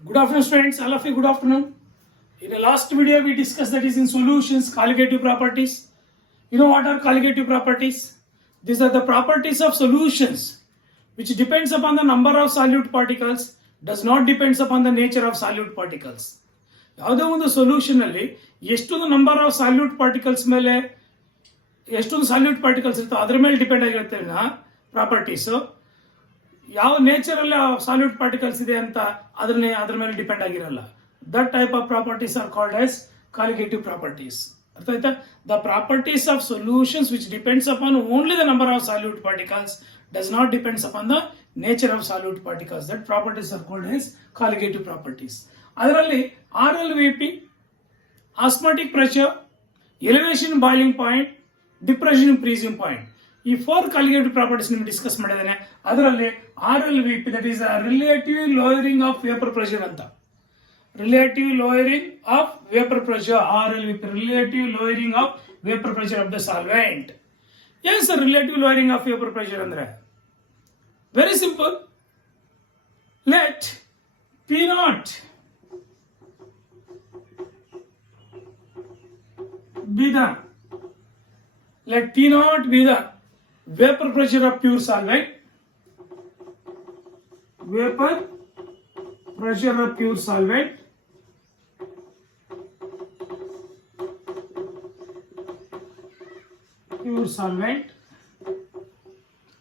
Good afternoon students, all of you good afternoon. In the last video we discussed that is in solutions colligative properties. You know what are colligative properties? These are the properties of solutions which depends upon the number of solute particles, does not depends upon the nature of solute particles. ಯಾವುದೇ ಒಂದು solution ಅಲ್ಲಿ ಎಷ್ಟೊಂದು number of solute particles ಮೇಲೆ ಎಷ್ಟೊಂದು salute particles ಇರ್ತವೆ ಅದ್ರ ಮೇಲೆ depend ಆಗಿರುತ್ತೆ ಪ್ರಾಪರ್ಟೀಸ್. ಯಾವ ನೇಚರ್ ಅಲ್ಲಿ ಸಾಲ್ಯೂಟ್ ಪಾರ್ಟಿಕಲ್ಸ್ ಇದೆ ಅಂತ ಅದ್ರ ಮೇಲೆ ಡಿಪೆಂಡ್ ಆಗಿರಲ್ಲ. That type of properties are called as colligative properties. ಅರ್ಥ ಆಯ್ತಾ? The properties of solutions which depends upon only the number of solute particles does not depends upon the nature of solute particles. That properties are called as colligative properties. ಅದರಲ್ಲಿ RLVP, osmotic pressure, elevation boiling point, depression freezing point, ಈ 4 colligative properties ನಿಮ್ಗೆ discuss ಮಾಡಿದ್ದೇನೆ. ಅದರಲ್ಲಿ RLVP that is relative lowering of vapour pressure ಅಂತ. Relative lowering of vapour pressure, RLVP, relative lowering of vapour pressure of the solvent. ಏನ್ sir relative lowering of vapour pressure ಅಂದ್ರೆ? Very simple. Let P0 be the let P0 be the vapor pressure of pure solvent. Vapor pressure of pure solvent. Pure solvent.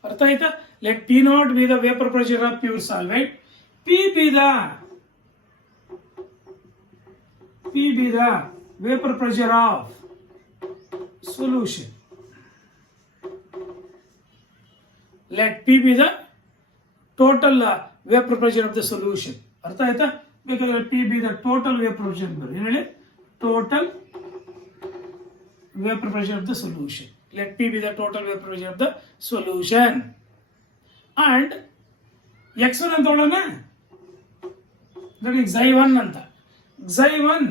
अर्थ आयता? Let P0 be the vapor pressure of pure solvent. P be the vapor pressure of solution. Let P be the total vapor pressure of the solution. अर्थ आयता? ಬೇಕಾದ್ರೆ P be the total vapor pressure. ಏನು ಹೇಳಿ? Total vapor pressure of the solution. Let P be the total vapor pressure of the solution. And X1 ಅಂತ ಹೇಳೋಣ. That is Xi1 ಅಂತ. Xi1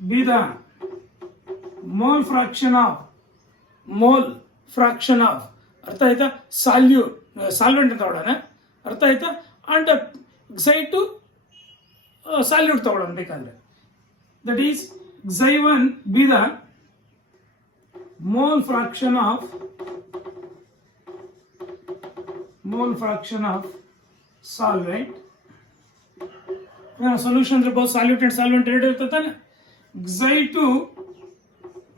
be the mole fraction of ಅರ್ಥ ಆಯ್ತಾ solvent ಅಂತ ತಗೊಳ್ಳೋಣ. ಅರ್ಥ ಆಯ್ತಾ? ಅಂಡ್ Xi2 ಸಾಲ್ಯೂಟ್ ತಗೊಳ್ಳೋಣ ಬೇಕಾದ್ರೆ. That is Xi1 be the mole fraction of solvent. Solution ಅಂದ್ರೆ ಬಹುತ್ ಸಾಲ್ಯೂಟ್ ಅಂಡ್ ಸಾಲ್ವೆಂಟ್ ಎರಡು ಇರ್ತದೆ ತಾನೆ. Xi2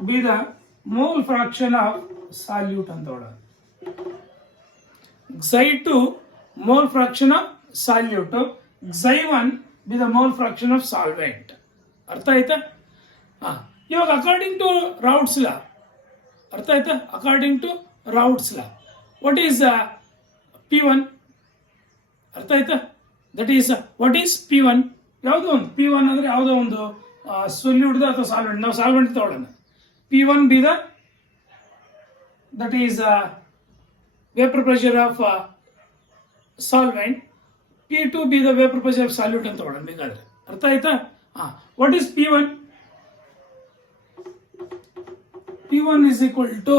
be the mole fraction of solute ಅಂತ ಹೇಳೋಣ. Xi2 mole fraction of solute, Xi1 be the mole fraction of solvent. ಅರ್ಥ ಆಯ್ತಾ? ಇವಾಗ according to Raoult's law, ಅರ್ಥ ಆಯ್ತಾ? According to Raoult's law what is P1? ಅರ್ಥ ಆಯ್ತಾ? That is what is P1? ಯಾವುದೋ ಒಂದು P1 ಅಂದ್ರೆ ಯಾವುದೋ ಒಂದು ಸೊಲ್ಯೂಟ್ ಅಥವಾ ಸಾಲ್ವೆಂಟ್. ನಾವು ಸಾಲ್ವೆಂಟ್ ತಗೊಳ್ಳೋಣ. P1 be the that is vapor pressure of solvent. P2 be the vapor pressure of solute ಅಂತ ತಗೊಳ್ಳೋಣ ಬೇಕಾದ್ರೆ. ಅರ್ಥ ಆಯ್ತಾ? What is P1? P1 is equal to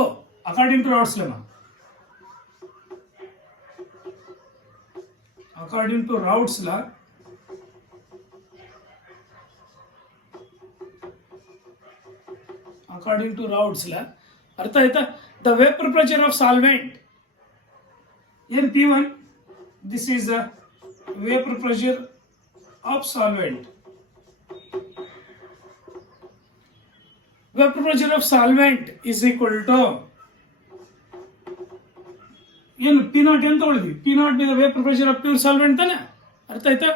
according to Raoult's lemma. According to Raoult's law, ಅರ್ಥ ಆಯ್ತಾ? The vapour pressure of solvent ಏನ್ P1, this is the vapour pressure of solvent. Vapour pressure of solvent is equal to ಏನು P0 ಏನು ತಗೊಳ್ತೀವಿ? P0 be the vapour pressure of pure solvent ತಾನೆ. ಅರ್ಥ ಆಯ್ತಾ?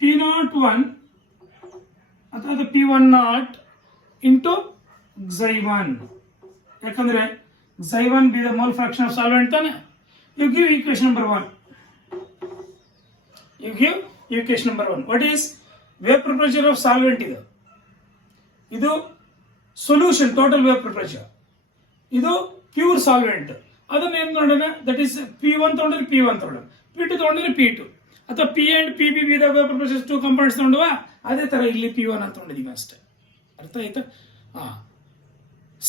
P01 ಅಥವಾ P10 ಇಂಟು Xi1. ಯಾಕಂದ್ರೆ Xi1 be the mole fraction of solvent ತಾನೆ. You give equation number 1. What is vapor pressure of solvent? ಇದು ಸೊಲ್ಯೂಷನ್ ಟೋಟಲ್ ವೇಪರ್ ಪ್ರೆಷರ್. ಇದು pure solvent. ಅದನ್ನ ಏನ್ ನೋಡೋಣ? ದಟ್ ಈಸ್ P1 ತಗೊಂಡ್ರೆ P1 ತಗೊಳ್ಳೋಣ, P2 ತಗೊಂಡ್ರೆ P2, ಅಥವಾ P and PB be the vapor pressure 2 components ತಗೊಂಡ್ವಾ. ಅದೇ ತರ ಇಲ್ಲಿ P1 ಅಂತ ತಗೊಂಡಿದೀವಿ ಅಷ್ಟೇ. ಅರ್ಥ ಆಯ್ತಾ?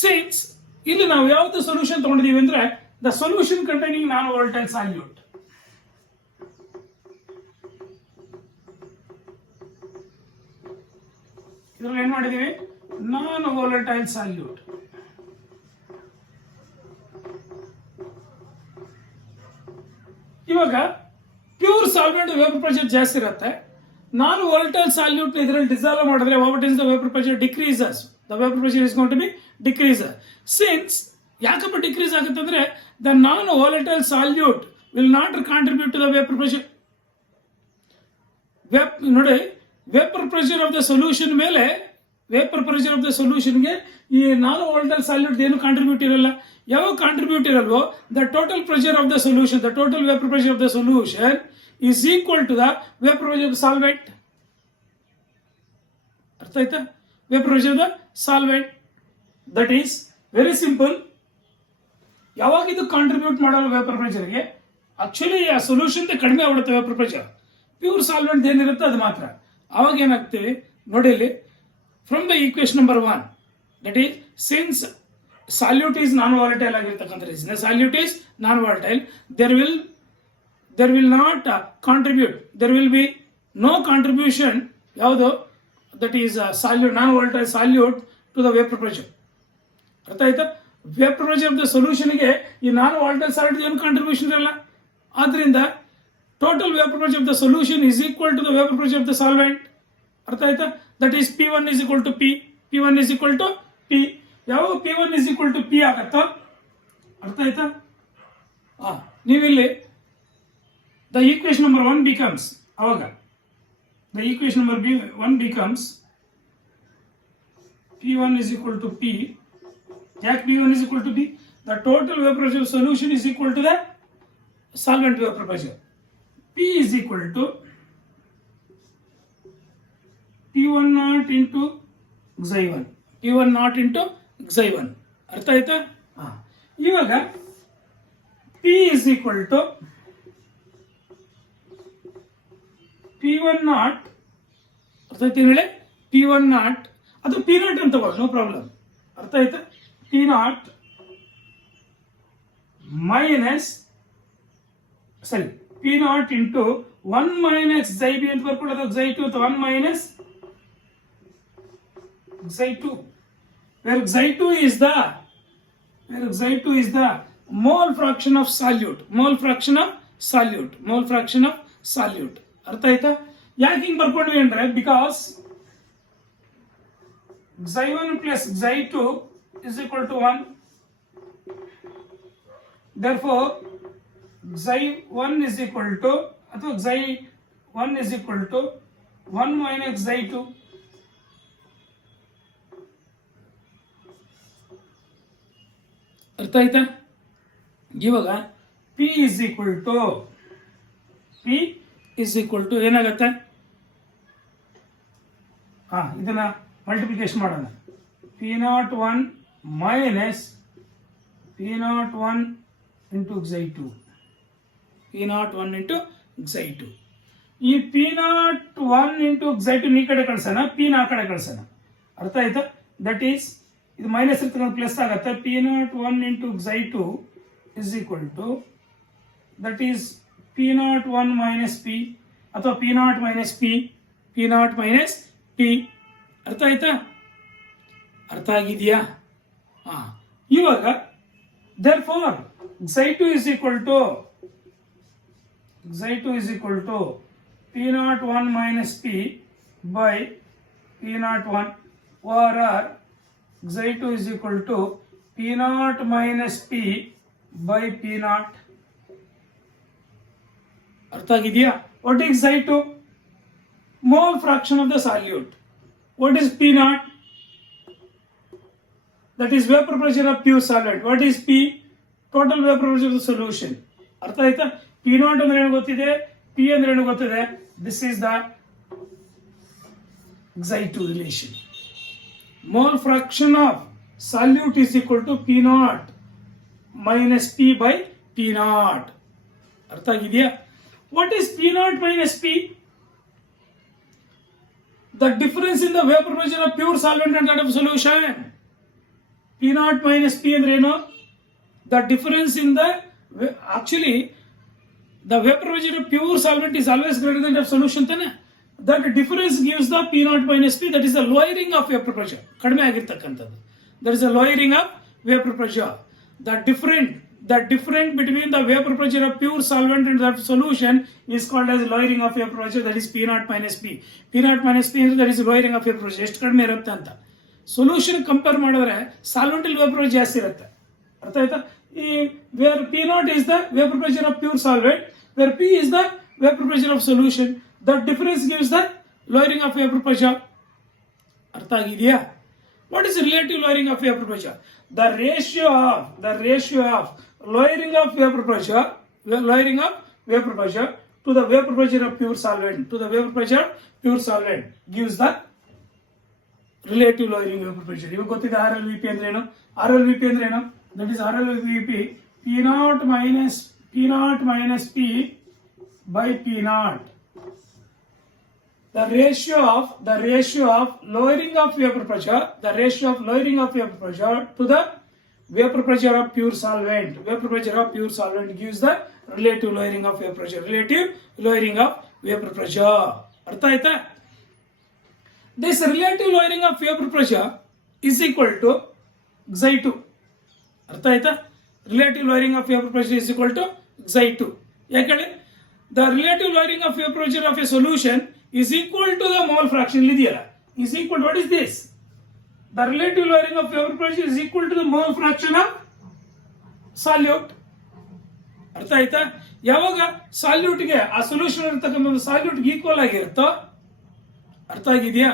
ಸಿನ್ಸ್ ಇಲ್ಲಿ ನಾವು ಯಾವ್ದು ಸೊಲ್ಯೂಷನ್ ತಗೊಂಡಿದೀವಿ ಅಂದ್ರೆ the solution containing non volatile solute. ಇದರಲ್ಲಿ ಏನು ಮಾಡಿದೀವಿ, ನಾನ್ ವಾಲಟೈಲ್ ಸಾಲ್ಯೂಟ್. ಇವಾಗ ಪ್ಯೂರ್ ಸಾಲ್ವೆಂಟ್ ವೇಪರ್ ಪ್ರೆಷರ್ ಜಾಸ್ತಿ ಇರುತ್ತೆ. ನಾನ್ ವಾಲಟೈಲ್ ಸಾಲ್ಯೂಟ್ ಇದರಲ್ಲಿ ಡಿಸಾಲ್ವ್ ಮಾಡಿದ್ರೆ what is the vapour pressure decreases. The vapour pressure is going to be decrease. Since ಯಾಕಪ್ಪ decrease ಆಗುತ್ತೆ ಅಂದ್ರೆ the non volatile solute will not contribute to the vapour pressure. ನೋಡಿ, vapour pressure of the solution ಮೇಲೆ vapour pressure of the ಸೊಲ್ಯೂಷನ್ಗೆ ಈ non volatile solute ಏನು contribute ಇರಲ್ಲ. ಯಾವಾಗ ಕಾಂಟ್ರಿಬ್ಯೂಟ್ ಇರಲ್ವೋ the total pressure of the solution, the total vapour pressure of the solution is equal to the vapour pressure of the solvent. ಅರ್ಥ ಆಯ್ತಾ? Vapour pressure of the solvent. That is very simple. ಯಾವಾಗ ಇದು contribute ಮಾಡಲ್ಲ vapour ಪ್ರೆಷರ್ಗೆ, actually ಆ solution ಕಡಿಮೆ ಆಗ್ಬಿಡುತ್ತೆ vapour pressure. Pure solvent ಏನಿರುತ್ತೆ ಅದು ಮಾತ್ರ. ಅವಾಗ ಏನಾಗ್ತೀವಿ ನೋಡಿ, ಇಲ್ಲಿ from the equation number 1, that is since solute is non volatile ಆಗಿರ್ತಕ್ಕಂಥ reason, solute is non volatile, there will not contribute, there will be no contribution ಯಾವುದು, that is solute, non volatile solute to the vapour pressure. ಅರ್ಥ ಆಯ್ತಾ? Vapour pressure of the ಸೊಲ್ಯೂಷನ್ಗೆ ಈ non volatile solute ಏನು contribution ಇರಲ್ಲ. ಆದ್ರಿಂದ total vapour pressure of the solution is equal to the vapour pressure of the solvent. ಅರ್ಥ ಆಯ್ತಾ? That is P1 is equal to P, P1 is equal to P. ಯಾವಾಗ P1 is equal to P ಆಗತ್ತೋ, ಅರ್ಥ ಆಯ್ತಾ? ನೀವಿಲ್ಲಿ the equation number 1 becomes, ಅವಾಗ the equation number 1 becomes P1 is equal to P. ಯಾಕೆ P1 is equal to P? The total vapor pressure solution is equal to the solvent vapor pressure. P is equal to P1 naught into Xi1, P1 naught into Xi1. ಅರ್ಥ ಆಯ್ತಾ? ಇವಾಗ P is equal to P1 naught, ಅರ್ಥ ಆಯ್ತು ಹೇಳಿ, P1 naught ಅದು P naught ಅಂತ ತಗೊಳ್ಳಿ, no problem. ಅರ್ಥ ಆಯ್ತಾ? P naught minus P naught into 1 minus Xi B ಅಂತ ಬರ್ಕೊಳ್ಳೋದು, Xi2 ಅಥವಾ 1 minus Xi2, where Xi2 is the mole fraction of solute, mole fraction of solute. ಅರ್ಥ ಆಯ್ತಾ? ಯಾಕೆ ಹಿಂಗೆ ಬರ್ಕೊಂಡ್ವಿ ಅಂದ್ರೆ, because Xi1 plus Xi2 is equal to 1. Therefore Xi1 is equal to, ಅಥವಾ Xi1 is equal to 1 minus Xi2. ಅರ್ಥ ಆಯ್ತಾ? ಇವಾಗ P is equal to ಏನಾಗತ್ತೆ, ಇದನ್ನ ಮಲ್ಟಿಪ್ಲಿಕೇಶನ್ ಮಾಡೋಣ. P01 minus P01 into Xi2, P01 into Xi2. ಈ P01 into Xi2 ಈ ಕಡೆ ಕಳ್ಸೋಣ, P ನ ಆ ಕಡೆ ಕಳ್ಸೋಣ. ಅರ್ಥ ಆಯ್ತಾ? ದಟ್ ಈಸ್ ಇದು ಮೈನಸ್ ಇರ್ತಕ್ಕಂಥ ಪ್ಲಸ್ ಆಗುತ್ತೆ. P01 into Xi2 is equal to, that is P01 minus P ಅಥವಾ P0 minus P. ಅರ್ಥ ಆಯ್ತಾ? ಅರ್ಥ ಆಗಿದೆಯಾ? ಇವಾಗ therefore Xi2 is equal to P01 minus P by P01, or Xi2 is equal to P0 minus P by P0. ಅರ್ಥ ಆಗಿದೆಯಾ? What is Xi2? Mole fraction of the solute. What is P0? That is vapor pressure of pure solvent. What is P? Total vapor pressure of the solution. ಅರ್ಥ ಆಯ್ತಾ? P0 ಅಂದ್ರೆ ಏನು ಗೊತ್ತಿದೆ, P ಅಂದ್ರೆ ಏನು ಗೊತ್ತಿದೆ. This is the Xi2 relation. Mole fraction of solute is equal to P0 minus P by P0. ಅರ್ಥ ಆಗಿದೆಯಾ? What is P0 minus P? The difference in the vapor pressure of pure solvent and that of solution. P0 minus P ಅಂದ್ರೆ ಏನು? The difference in the, actually the vapor pressure of pure solvent is always greater than that of solution ತಾನೆ. that difference gives the P naught minus P, that is the lowering of vapor pressure. ಕಡಿಮೆ ಆಗಿರ್ತಕ್ಕಂಥದ್ದು. That is the lowering of vapor pressure. The difference between the vapor pressure of pure solvent and the solution is called as lowering of vapor pressure, that is P naught minus P. P naught minus P that is lowering of vapor pressure. ಎಷ್ಟು ಕಡಿಮೆ ಇರುತ್ತೆ ಅಂತ. Solution compare ಮಾಡಿದ್ರೆ solvent ಅಲ್ಲಿ vapour pressure ಜಾಸ್ತಿ ಇರುತ್ತೆ. ಅರ್ಥ ಆಯ್ತಾ? ಈ where P naught is the vapor pressure of pure solvent, where P is the vapor pressure of solution, the difference gives the lowering of vapor pressure. ಅರ್ಥ ಆಗಿದೆಯಾ? What is relative lowering of vapor pressure? The ratio of lowering of vapor pressure to the vapor pressure of pure solvent gives the relative lowering vapor pressure. ಇವಾಗ ಗೊತ್ತಿದೆ RLVP ಅಂದ್ರೆ ಏನು? RLVP ಅಂದ್ರೆ ಏನು? That is RLVP P naught minus P by P naught. The ratio of lowering of vapor pressure to the vapor pressure of pure solvent gives the relative lowering of vapor pressure. ಅರ್ಥ ಆಯ್ತಾ? This relative lowering of vapor pressure is equal to Xi2. ಅರ್ಥ ಆಯ್ತಾ? Relative lowering of vapor pressure is equal to Xi2. ಯಾಕಂದ್ರೆ the relative lowering of vapor pressure of a solution is equal to the mole fraction. Is equal to, what is this? The relative lowering of vapor pressure is equal to the mole fraction of solute. ಅರ್ಥ ಆಯ್ತಾ? ಯಾವಾಗ ಸಾಲ್ಯೂಟ್ಗೆ ಆ solution ಇರ್ತಕ್ಕಂಥ ಒಂದು ಸಾಲ್ಯೂಟ್ಗೆ equal ಆಗಿರುತ್ತೋ, ಅರ್ಥ ಆಗಿದೆಯಾ?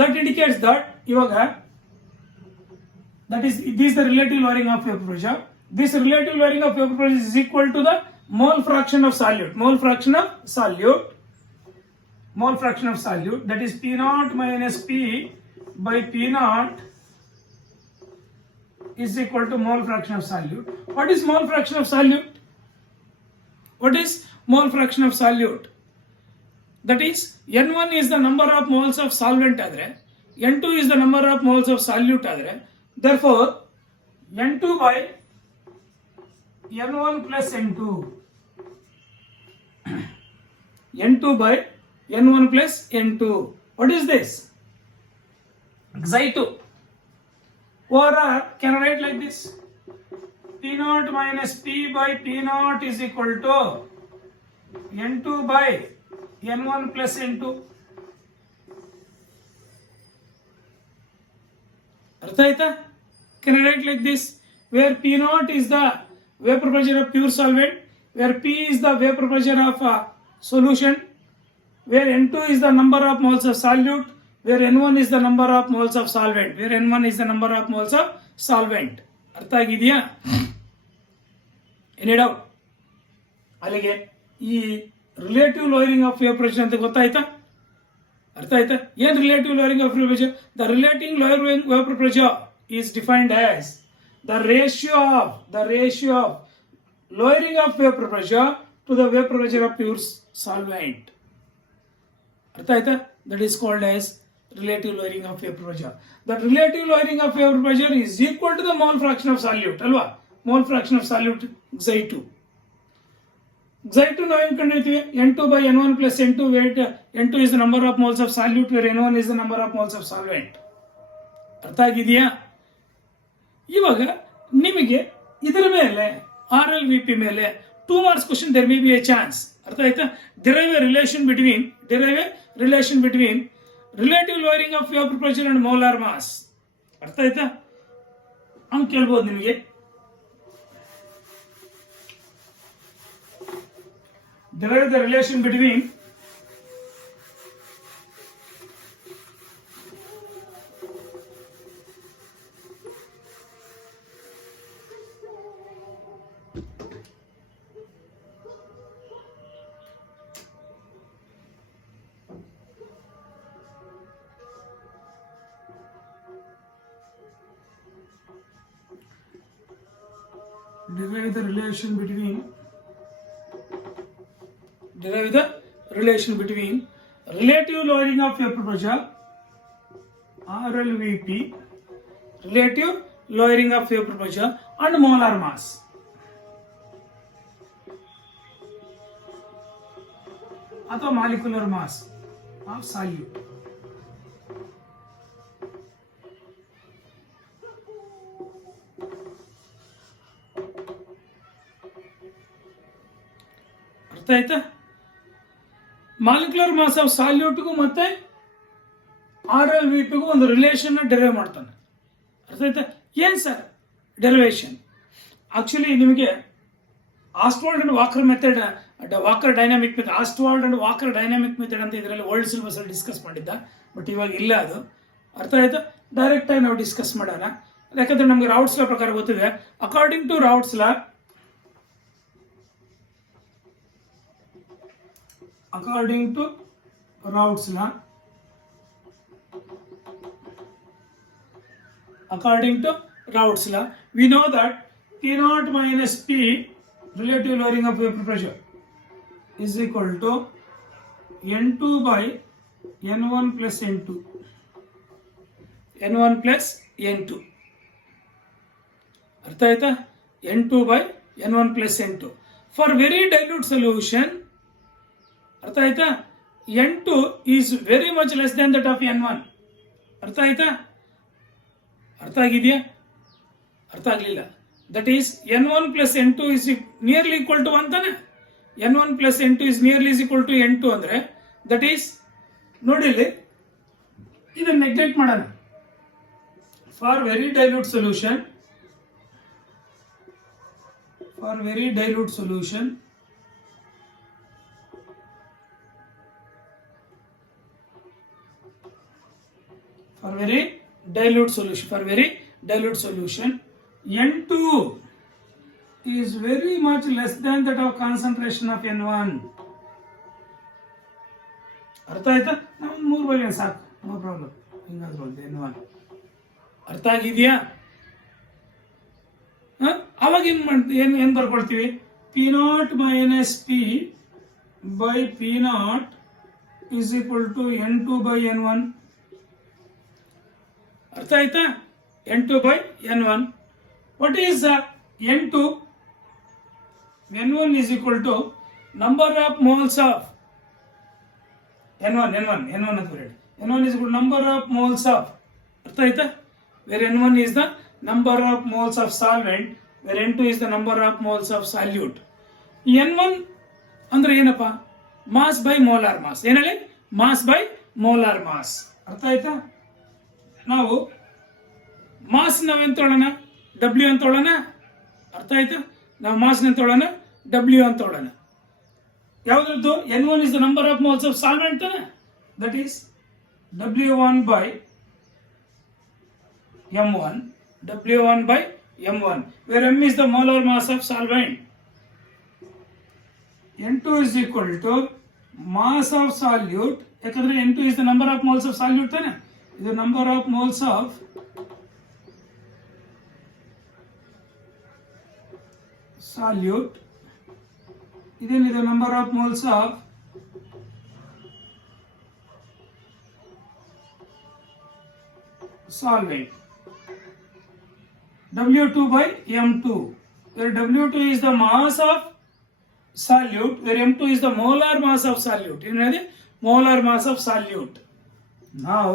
That indicates that ಇವಾಗ that is this the relative lowering of vapor pressure. This relative lowering of vapor pressure is equal to the mole fraction of solute. That is P naught minus P by P naught is equal to mole fraction of solute. What is mole fraction of solute? That is N1 is the number of moles of solvent adre, N2 is the number of moles of solute adre. Therefore N2 by N1 plus N2 by N1 plus N2. What is this? Xi2. Or can I write like this? P naught minus P by P naught is equal to N2 by N1 plus N2. ಅರ್ಥ ಆಯ್ತಾ? Can I write like this? Where P naught is the vapor pressure of pure solvent, where P is the vapor pressure of solution, where N2 is the number of moles of solute, where N1 is the number of moles of solvent, ಅರ್ಥ ಆಗಿದೆಯಾ? Any doubt? ಅಲ್ಲಿಗೆ ಈ relative lowering of vapour pressure ಅಂತ ಗೊತ್ತಾಯ್ತಾ? ಅರ್ಥ ಆಯ್ತಾ? ಏನ್ relative lowering of vapour pressure? The relative lowering vapour pressure is defined as the ratio of lowering of vapor pressure to the vapor pressure of pure solvent. Artha aita? That is called as relative lowering of vapor pressure. That relative lowering of vapor pressure is equal to the mole fraction of solute, alva? Mole fraction of solute Xi2. Xi2 ನಾವು ಏನು ಕಂಡಿರ್ತೀವಿ? N2 by N1 plus N2, where N2 is the number of moles of solute, where N1 is the number of moles of solvent. ಅರ್ಥ ಆಗಿದೆಯಾ? ಇವಾಗ ನಿಮಗೆ ಇದರ ಮೇಲೆ RLVP ಮೇಲೆ 2 marks question there may be a chance. ಅರ್ಥ ಆಯ್ತಾ? derive a relation between relative lowering of vapor pressure and molar mass. ಅರ್ಥ ಆಯ್ತಾ? ಹಂಗೆ ಕೇಳ್ಬೋದು ನಿಮಗೆ. derive the relation between derive the relation between relative lowering of vapor pressure, RLVP, relative lowering of vapor pressure and molar mass. ಅಥವಾ molecular mass of salute. ಅರ್ಥ ಆಯ್ತಾ? Molecular mass of ಸಾಲ್ಯೂಟ್ಗೂ ಮತ್ತೆ RLVP ಗೂ ಒಂದು ರಿಲೇಷನ್ ಡೆರೈವ್ ಮಾಡ್ತಾನೆ. ಅರ್ಥ ಆಯ್ತಾ? ಏನ್ ಸರ್ ಡೆರಿವೇಶನ್? ಆಕ್ಚುಲಿ ನಿಮಗೆ Ostwald and Walker method, Walker dynamic method, Ostwald and Walker dynamic method ಅಂತ ಇದರಲ್ಲಿ ಓಲ್ಡ್ ಸಿಲೆಬಸ್ ಅಲ್ಲಿ ಡಿಸ್ಕಸ್ ಮಾಡಿದ್ದ, ಬಟ್ ಇವಾಗ ಇಲ್ಲ ಅದು. ಅರ್ಥ ಆಯ್ತಾ? ಡೈರೆಕ್ಟ್ ಆಗಿ ನಾವು ಡಿಸ್ಕಸ್ ಮಾಡೋಣ. ಯಾಕಂದ್ರೆ ನಮ್ಗೆ ರಾವ್ಟ್ಸ್ ಲಾ ಪ್ರಕಾರ ಗೊತ್ತಿದೆ. According to Raoult's law, according to Raoult's law, we know that P0 minus P, relative lowering of vapor pressure, is equal to N2 by N1 plus N2. N1 plus N2. ಅರ್ಥ ಆಯ್ತಾ? N2 by N1 plus N2. For very dilute solution, ಅರ್ಥ ಆಯ್ತಾ, N2 is very much less than that of N1. ಅರ್ಥ ಆಯ್ತಾ? ಅರ್ಥ ಆಗಿದೆಯಾ? ಅರ್ಥ ಆಗಲಿಲ್ಲ. ದಟ್ ಈಸ್ N1 plus N2 is nearly equal to 1 ತಾನೆ. N1 plus N2 is nearly is equal to N2 ಅಂದ್ರೆ ದಟ್ ಈಸ್, ನೋಡಿ ಇಲ್ಲಿ ಇದನ್ನು ನೆಗ್ಲೆಕ್ಟ್ ಮಾಡೋಣ. For very dilute solution, for very dilute solution, N2 is very much less than that of concentration of N1. ಅರ್ಥ ಆಯ್ತಾ? ನಾವು 3 ಬರೆಯೋಣ ಸಾಕು, ನೋ ಪ್ರಾಬ್ಲಮ್. ಹಿಂಗಾದ್ರೂ N1 ಅರ್ಥ ಆಗಿದೆಯಾ? ಅವಾಗ ಏನ್ ಬರ್ಕೊಳ್ತೀವಿ? P0 minus P by P0 is equal to N2 by N1. ಅರ್ಥ ಆಯ್ತಾ? N2 by N1. What is N2? N1 is equal to number of moles of N1 ಅಂತ ಬರೆಯಿರಿ. N1 is equal to number of moles of, ಅರ್ಥ ಆಯ್ತಾ? Where N1 is the number of moles of solvent, where N2 is the number of moles of solute. N1 ಅಂದ್ರೆ ಏನಪ್ಪ? Mass by molar mass. ಏನ್ ಹೇಳಿ? Mass by molar mass. ಅರ್ಥ ಆಯ್ತಾ? ನಾವು mass ನಾವೇನ್ ತೊಗೊಳ್ಳೋಣ? W ಅಂತ ತೊಗೊಳ್ಳೋಣ. ಅರ್ಥ ಆಯ್ತಾ? ನಾವು ಮಾಸ್ ಅಂತ ತೊಗೊಳ್ಳೋಣ, W ಅಂತ ತೊಗೊಳ್ಳೋಣ. ಯಾವ್ದ್ರದ್ದು? N1 is the number of moles of solvent, that is W1 by M1, W1 by M1, where M is the molar mass of solvent. N2 is equal to mass of solute, ಯಾಕಂದ್ರೆ N2 is the number of moles of solute ತಾನೆ. ಇದು number of moles of solute, ಇದೇನಿದೆ? number of moles of solvent. W2 by M2, where W2 is the mass of solute, where M2 is the molar mass of solute. ಏನದು? molar mass of solute. Now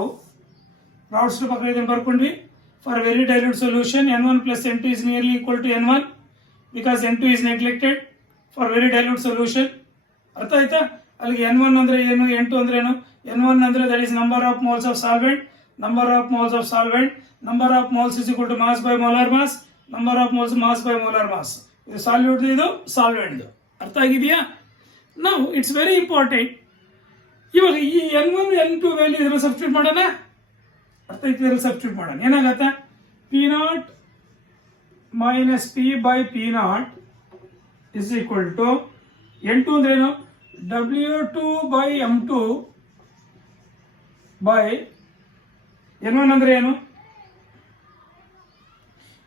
Raoult's law ಪ್ರಕಾರ ಇದನ್ನು ಬರ್ಕೊಂಡ್ವಿ. For very dilute solution, N1 plus N2 is nearly equal to N1 because N2 is neglected for very dilute solution. ಅರ್ಥ ಆಯ್ತಾ? ಅಲ್ಲಿಗೆ N1 ಅಂದ್ರೆ ಏನು, N2 ಅಂದ್ರೆ ಏನು? N1 ಅಂದ್ರೆ that is number of moles of solvent, number of moles of solvent, number of moles is equal to mass by molar mass, number of moles mass by molar mass. ಇದು salute, ಇದು solvent. ಅರ್ಥ ಆಗಿದೆಯಾ? ನಾವು it's very important. ಇವಾಗ ಈ N1 N2 value ಇದರಲ್ಲಿ substitute ಮಾಡೋಣ. ಅರ್ಥ ಆಯ್ತು? ಇದರಲ್ಲಿ ಸಬ್ಸ್ಟಿಟ್ಯೂಟ್ ಮಾಡೋಣ. ಏನಾಗತ್ತೆ? P0 minus P by P0 is equal to N2 ಅಂದ್ರೆ ಏನು? W2 by M2 by N1 ಅಂದ್ರೆ ಏನು?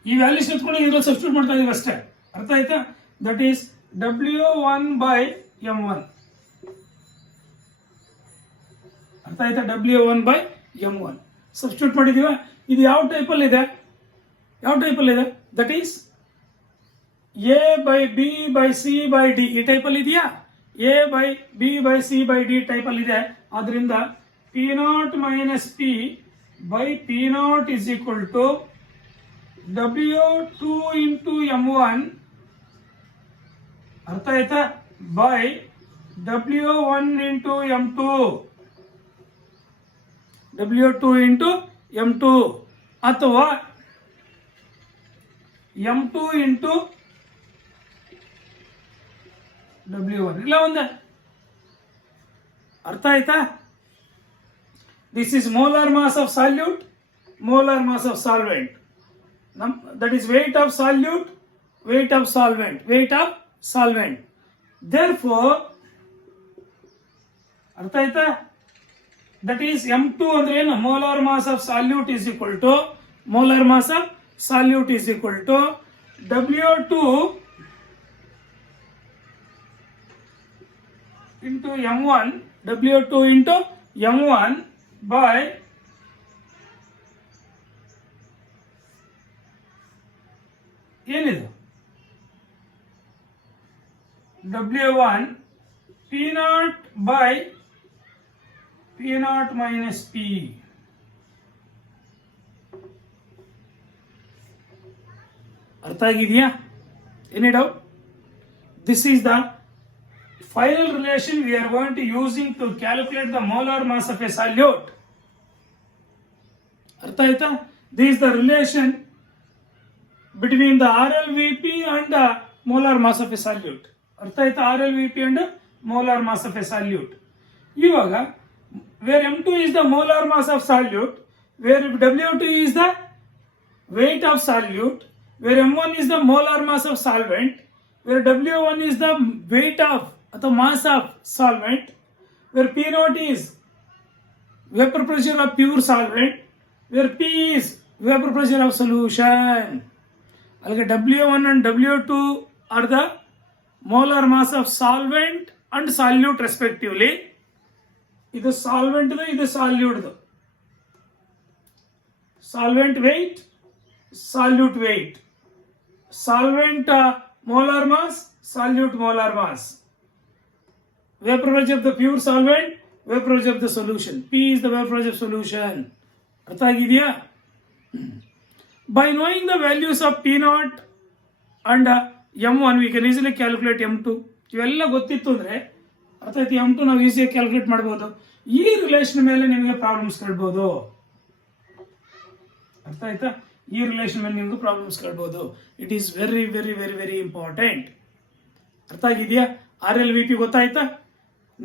ಈ ವ್ಯಾಲ್ಯೂಸ್ ಎತ್ಕೊಂಡು ಇದ್ರಲ್ಲಿ ಸಬ್ಸ್ಟಿಟ್ಯೂಟ್ ಮಾಡ್ತಾ ಇದೀವಿ ಅಷ್ಟೇ. ಅರ್ಥ ಆಯ್ತಾ? That is W1 by M1. ಅರ್ಥ ಆಯ್ತಾ? W1 by M1 substitute ಮಾಡಿದೀವ. ಇದು ಯಾವ ಟೈಪಲ್ಲಿ ಇದೆ? That is A by B by C by D ಈ ಟೈಪಲ್ಲಿ ಇದೆಯಾ? A by B by C by D type ಅಲ್ಲಿ ಇದೆ. ಆದ್ರಿಂದ P naught minus P by P naught is equal to W2 into M1 ಅರ್ಥ ಆಯ್ತಾ by W1 into M2 W2 into M2 ಅಥವಾ M2 into W1 ಇಲ್ಲ ಒಂದೇ. ಅರ್ಥ ಆಯ್ತಾ? This is molar mass of solute, molar mass of solvent. That is weight of solute, weight of solvent, weight of solvent. Therefore, ಅರ್ಥ ಆಯ್ತಾ? That is M2 ಅಂದ್ರೆ ಏನು? molar mass of solute is equal to molar mass of solute is equal to W2 into M1, W2 into M1 by ಏನಿದು W1 P0 by P0 minus P. ಅರ್ಥ ಆಗಿದೆಯಾ? Any doubt? This is the final relation we are going to using to calculate the molar mass of a solute. ಅರ್ಥ ಆಯ್ತಾ? This is the relation between the RLVP and the molar mass of a solute. ಅರ್ಥ ಆಯ್ತಾ? RLVP and molar mass of a solute. ಇವಾಗ where M2 is the molar mass of solute, where W2 is the weight of solute, where M1 is the molar mass of solvent, where W1 is the weight of the mass of solvent, where P0 is vapor pressure of pure solvent, where P is vapor pressure of solution. ಅಲ್ಲಿಗೆ W1 and W2 are the molar mass of solvent and solute respectively. ಇದು solvent ಇದು solute. Solvent weight, solute weight, solvent molar mass, solute molar mass, vapor pressure of the pure solvent, vapor pressure of the solution. P is the vapor pressure of solution. ಅರ್ಥ ಆಗಿದೆಯಾ? By knowing the values of P0 and M1 we can easily calculate M2. ಇವೆಲ್ಲ ಗೊತ್ತಿತ್ತು ಅಂದ್ರೆ ಅರ್ಥ ಆಯ್ತು, M2 ನಾವು ಈಸಿಯಾಗಿ calculate ಮಾಡ್ಬೋದು. ಈ ರಿಲೇಷನ್ ಮೇಲೆ ನಿಮಗೆ ಪ್ರಾಬ್ಲಮ್ಸ್ ಕೇಳ್ಬೋದು. ಅರ್ಥ ಆಯ್ತಾ? ಈ ರಿಲೇಷನ್ ಮೇಲೆ ನಿಮ್ಗೆ ಪ್ರಾಬ್ಲಮ್ಸ್ ಕೇಳ್ಬೋದು. It is very very very very important. ಅರ್ಥ ಆಗಿದೆಯಾ? RLVP ಗೊತ್ತಾಯ್ತಾ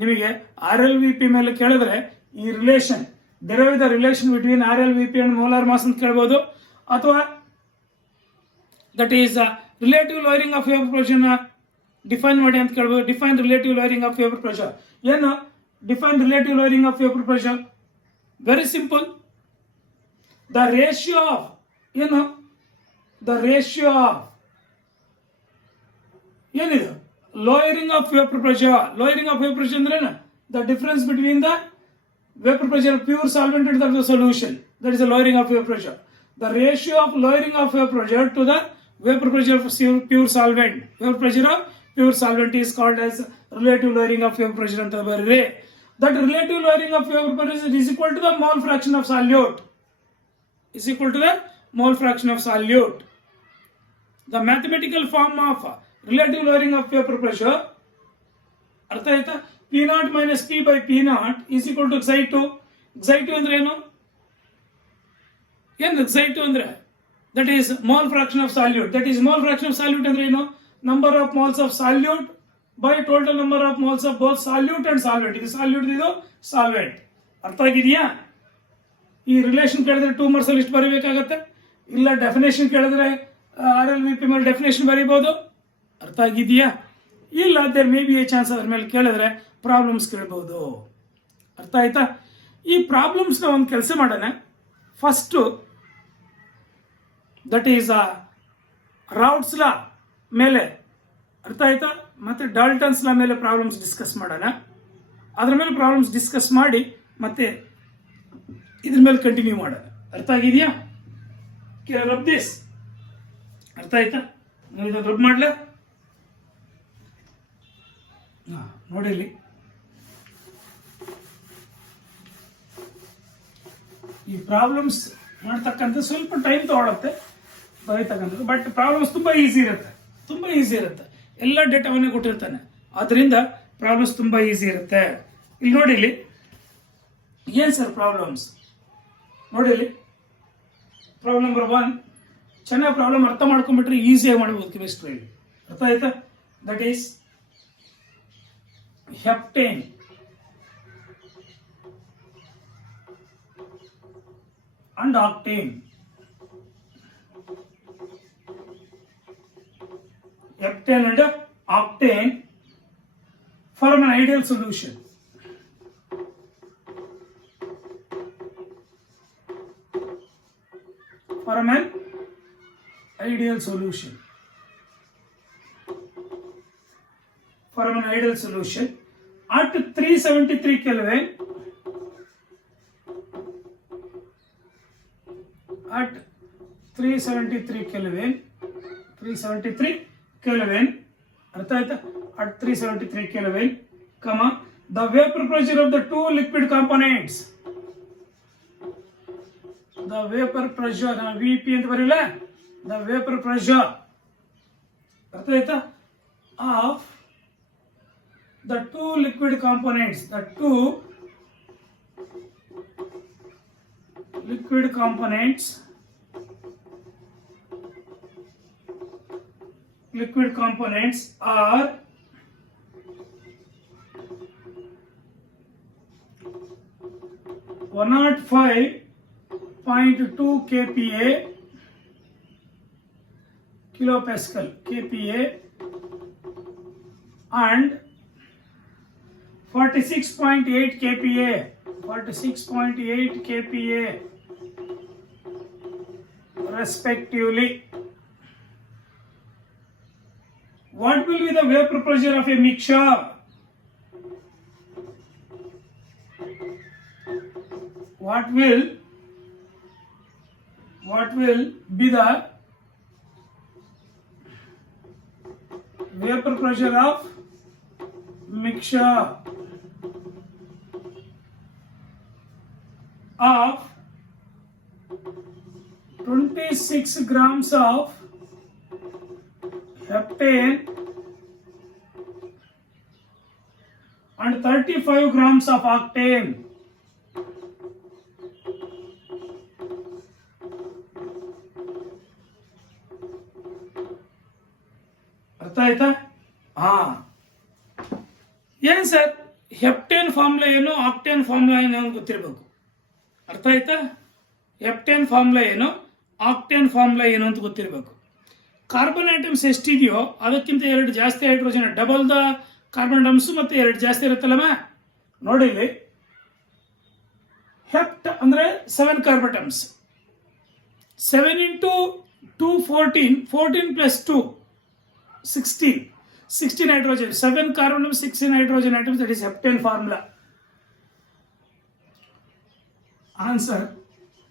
ನಿಮಗೆ? RLVP ಮೇಲೆ ಕೇಳಿದ್ರೆ ಈ relation derive the relation between RLVP and molar mass ಅಂತ ಕೇಳ್ಬೋದು. ಅಥವಾ that is relative lowering of vapour pressure define ಮಾಡಿ ಅಂತ ಕೇಳ್ಬೋದು. Define relative lowering of vapour pressure. ಏನು define relative lowering of vapour pressure? Very simple. The ratio of ಏನು? The ratio of ಏನಿದೆ? Lowering of vapour pressure. Lowering of vapour pressure ಅಂದ್ರೆ the difference between the vapor pressure of pure solvent and the solution. That is the lowering of vapor pressure. The ratio of lowering of vapor pressure to the vapor pressure of pure solvent. Vapor pressure of pure solvent is called as relative lowering of vapor pressure. That relative lowering of vapor pressure is equal to the mole fraction of solute. Is equal to the mole fraction of solute. The mathematical form of relative lowering of vapor pressure. ಅರ್ಥ ಆಯ್ತಾ? P0 minus P by P0 is equal to Xi2. Xi2 ಅಂದ್ರೆ ಏನು? ಏನು Xi2 ಅಂದ್ರೆ? That is mole fraction of solute. That is mole fraction of solute ಅಂದ್ರೆ ಏನು? Number of moles of solute by total number of moles of both solute and solvent. ಇದು solute, ಇದು solvent. ಅರ್ಥ ಆಗಿದೆಯಾ? ಈ ರಿಲೇಷನ್ ಕೇಳಿದ್ರೆ 2 marks ಅಲ್ಲಿ ಇಷ್ಟು ಬರೀಬೇಕಾಗತ್ತೆ. ಇಲ್ಲ ಡೆಫಿನೇಷನ್ ಕೇಳಿದ್ರೆ RLVP ಮೇಲೆ ಡೆಫಿನೇಷನ್ ಬರೀಬಹುದು. ಅರ್ಥ ಆಗಿದೆಯಾ? ಇಲ್ಲ there may be a chance ಅದ್ರ ಮೇಲೆ ಕೇಳಿದ್ರೆ ಪ್ರಾಬ್ಲಮ್ಸ್ ಕೇಳ್ಬೋದು. ಅರ್ಥ ಆಯ್ತಾ? ಈ ಪ್ರಾಬ್ಲಮ್ಸ್ನ ಒಂದು ಕೆಲಸ ಮಾಡೋಣ. ಫಸ್ಟು ದಟ್ ಈಸ್ ರೌಟ್ಸ್ ಲಾ ಮೇಲೆ, ಅರ್ಥ ಆಯ್ತಾ, ಮತ್ತೆ ಡಾಲ್ಟನ್ಸ್ ಲಾ ಮೇಲೆ ಪ್ರಾಬ್ಲಮ್ಸ್ ಡಿಸ್ಕಸ್ ಮಾಡೋಣ. ಅದ್ರ ಮೇಲೆ ಪ್ರಾಬ್ಲಮ್ಸ್ ಡಿಸ್ಕಸ್ ಮಾಡಿ ಮತ್ತೆ ಇದ್ರ ಮೇಲೆ ಕಂಟಿನ್ಯೂ ಮಾಡೋಣ. ಅರ್ಥ ಆಗಿದೆಯಾ? Rub this. ಅರ್ಥ ಆಯ್ತಾ? ನಾನು ಇದನ್ನು ರಬ್ ಮಾಡಲ. ನೋಡಿ ಇಲ್ಲಿ ಈ ಪ್ರಾಬ್ಲಮ್ಸ್ ಮಾಡ್ತಕ್ಕಂಥ ಸ್ವಲ್ಪ ಟೈಮ್ ತಗೊಳುತ್ತೆ ಬರೀತಕ್ಕಂಥದ್ದು, ಬಟ್ ಪ್ರಾಬ್ಲಮ್ಸ್ ತುಂಬಾ ಈಸಿ ಇರುತ್ತೆ. ಎಲ್ಲ ಡೇಟಾವನ್ನೇ ಕೊಟ್ಟಿರ್ತಾನೆ, ಅದರಿಂದ ಪ್ರಾಬ್ಲಮ್ಸ್ ತುಂಬಾ ಈಸಿ ಇರುತ್ತೆ. ಇಲ್ಲಿ ನೋಡಿ ಇಲ್ಲಿ ಏನ್ ಸರ್ ಪ್ರಾಬ್ಲಮ್ಸ್ ನೋಡಿ ಇಲ್ಲಿ. ಪ್ರಾಬ್ಲಮ್ ನಂಬರ್ 1, ಚೆನ್ನಾಗಿ ಪ್ರಾಬ್ಲಮ್ ಅರ್ಥ ಮಾಡ್ಕೊಂಡ್ಬಿಟ್ರೆ ಈಸಿಯಾಗಿ ಮಾಡ್ಬೋದು ಕೆಮಿಸ್ಟ್ರಿಯಲ್ಲಿ. ಅರ್ಥ ಆಯ್ತಾ? That is heptane and octane. Heptane and octane form an ideal solution. Form an ideal solution. Form an ideal solution at 373 Kelvin. At 373 Kelvin, at 373 Kelvin, comma, the vapor pressure of the two liquid components. The vapor pressure, VP ಅಂತ ಬರೀಲ್ಲ, the vapor pressure, ಅರ್ಥ ಆಯ್ತಾ, of the two liquid components, the two liquid components are 105.2 kPa kilopascal kPa and 46.8 kPa respectively. What will be the vapor pressure of a mixture? What will be the vapor pressure of mixture of 26 grams of heptane and 35 grams of octane. ಅರ್ಥ ಆಯ್ತಾ? ಏನ್ sir heptane formula ಏನು, octane formula ಏನು ಅಂತ ಗೊತ್ತಿರಬೇಕು. ಅರ್ಥ ಆಯ್ತಾ? Heptane formula ಏನು, ಆಕ್ಟೇನ್ ಫಾರ್ಮುಲಾ ಏನು ಅಂತ ಗೊತ್ತಿರಬೇಕು. ಕಾರ್ಬನ್ ಐಟಮ್ಸ್ ಎಷ್ಟಿದೆಯೋ ಅದಕ್ಕಿಂತ 2 ಜಾಸ್ತಿ hydrogen, double the carbon atoms ಮತ್ತೆ 2 ಜಾಸ್ತಿ ಇರುತ್ತಲ್ಲಮ್ಮ. ನೋಡಿ ಇಲ್ಲಿ ಹೆಪ್ಟ್ ಅಂದ್ರೆ 7 carbon atoms, 7 into 2 14, 14 plus 2 16 hydrogen, 7 carbon atoms, 16 hydrogen atoms. That is heptane formula. Answer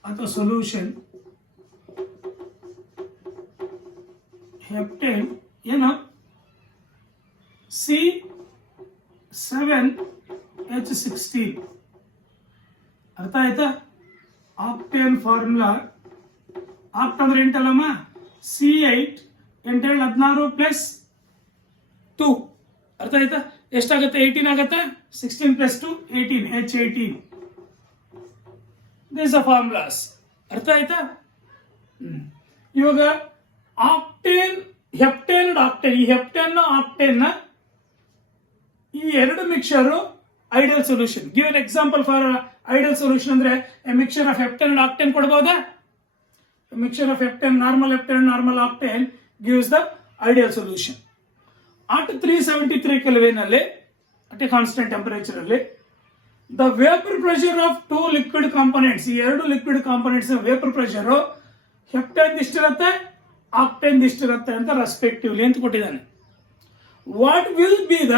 ಅಥವಾ solution, ಹೆಪ್ಟೇನ್ ಏನು C7H16. ಅರ್ಥ ಆಯ್ತಾ? ಆಕ್ಟೇನ್ ಫಾರ್ಮುಲಾ, ಆಕ್ಟ್ ಅಂದ್ರೆ 8 ಅಲ್ಲಮ್ಮ, C8 8 16 ಪ್ಲಸ್ 2. ಅರ್ಥ ಆಯ್ತಾ? ಎಷ್ಟಾಗುತ್ತೆ? 18 ಆಗುತ್ತೆ. 16 plus 2 18, H18. This are formulas. ಅರ್ಥ ಆಯ್ತಾ? ಇವಾಗ ಆಕ್ಟೇನ್, ಹೆಪ್ಟೇನ್ ಅಂಡ್ ಆಕ್ಟೇನ್, ಈ ಹೆಪ್ಟೇನ್ ಆಕ್ಟೇನ್ ಈ 2 mixture ideal solution. Give an example for ideal solution ಅಂದ್ರೆ a mixture of heptane and octane ಕೊಡಬಹುದಾ? Mixture of heptane, normal heptane, normal octane gives the ideal solution. At 373 Kelvin ಅಲ್ಲಿ, at a constant temperature ಅಲ್ಲಿ, the vapor pressure of two liquid components, ಈ 2 liquid components vapor pressure heptane ಇಷ್ಟಿರುತ್ತೆ, octane ಇಷ್ಟಿರುತ್ತೆ ಅಂತ respectively ಅಂತ ಕೊಟ್ಟಿದ್ದಾನೆ. What will be the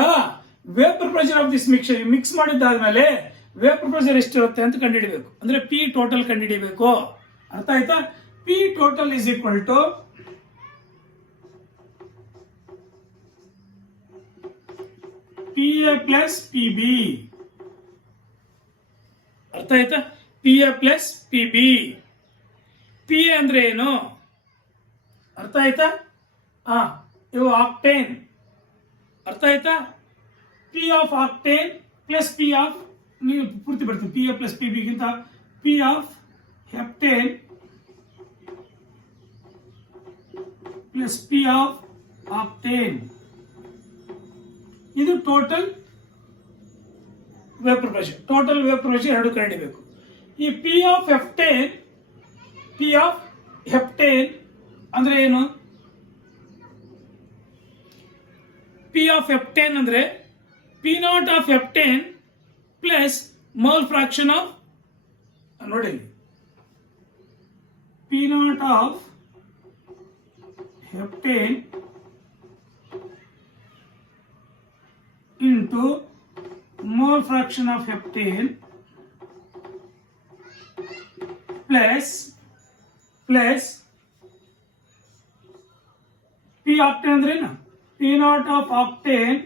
vapour pressure of this mixture? Mix ಮಾಡಿದ್ದಾದ್ಮೇಲೆ vapour pressure ಎಷ್ಟಿರುತ್ತೆ ಅಂತ ಕಂಡುಹಿಡಿಬೇಕು. ಅಂದ್ರೆ ಪಿ ಟೋಟಲ್ ಕಂಡುಹಿಡಿಬೇಕು. ಅರ್ಥ ಆಯ್ತಾ? P total is equal to P PA plus PB. ಅರ್ಥ ಆಯ್ತಾ? PA plus PB. PA ಅಂದ್ರೆ ಏನು ಅರ್ಥ ಆಯ್ತಾ? ಇವು ಆಕ್ಟೇನ್. ಅರ್ಥ ಆಯ್ತಾ? P of octane plus P of, ನೀವು ಪೂರ್ತಿ ಬರ್ತೀವಿ, PA ಪ್ಲಸ್ PB ಗಿಂತ P of heptane plus P of octane. ಇದು total vapour pressure. Total vapour pressure ಎರಡು ಕಂಡಿಬೇಕು. ಈ P ಆಫ್ ಹೆಪ್ಟೇನ್ ಅಂದ್ರೆ ಏನು? P ಆಫ್ ಹೆಪ್ಟೇನ್ ಅಂದ್ರೆ P not of heptane plus mole fraction of, ನೋಡಿ, P not of heptane into mole fraction of heptane plus P octane ಅಂದ್ರೆ ಏನು? P naught of octane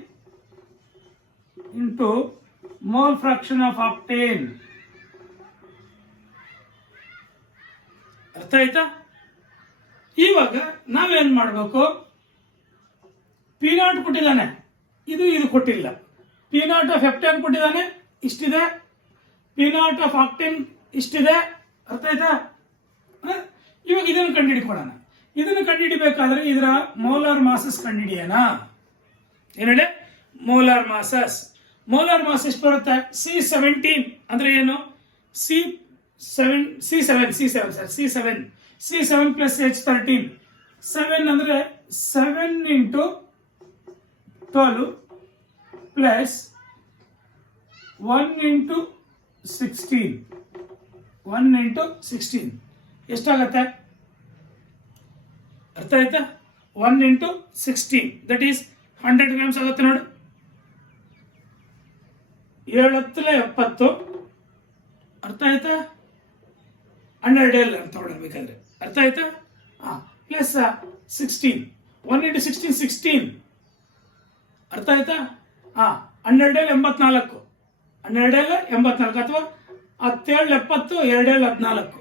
into mole fraction of octane. ಅರ್ಥ ಆಯ್ತಾ? ಇವಾಗ ನಾವೇನ್ ಮಾಡಬೇಕು? P naught ಕೊಟ್ಟಿದ್ದಾನೆ, ಇದು ಕೊಟ್ಟಿಲ್ಲ. P ನಾಟ್ ಆಫ್ ಹೆಪ್ಟೇನ್ ಕೊಟ್ಟಿದ್ದಾನೆ, ಇಷ್ಟಿದೆ. P ನಾಟ್ ಆಫ್ ಆಕ್ಟೇನ್ ಇಷ್ಟಿದೆ. ಅರ್ಥ ಆಯ್ತಾ? ಇವಾಗ ಇದನ್ನು ಕಂಡುಹಿಡಿಕೊಳ್ಳೋಣ. ಇದನ್ನು ಕಂಡುಹಿಡಿಬೇಕಾದ್ರೆ ಇದರ ಮೋಲಾರ್ ಮಾಸಸ್ ಕಂಡುಹಿಡಿಯೋಣ. ಏನು ಹೇಳಿ? Molar masses. ಮೋಲಾರ್ ಮಾಸ್ ಎಷ್ಟು ಬರುತ್ತೆ? C17 ಅಂದ್ರೆ ಏನು? C7 plus H13. 7 ಅಂದ್ರೆ 7 ಇಂಟು 12 ಪ್ಲಸ್ 1 ಇಂಟು 16. 1 ಇಂಟು 16 ಎಷ್ಟಾಗತ್ತೆ? ಅರ್ಥ ಆಯ್ತಾ? 1 ಇಂಟು 16 ದಟ್ ಈಸ್ 100 ಗ್ರಾಮ್ಸ್ ಆಗುತ್ತೆ ನೋಡಿ. 7×10 ಅರ್ಥ ಆಯ್ತಾ? 100 L ಅಂತ ತಗೊಳ್ಬೇಕಾದ್ರೆ. ಅರ್ಥ ಆಯ್ತಾ? ಪ್ಲಸ್ 16. 1 ಇಂಟು 16 16. ಅರ್ಥ ಆಯ್ತಾ? 12 L 84. 12 L 84 ಅಥವಾ 17 70 2 L 14.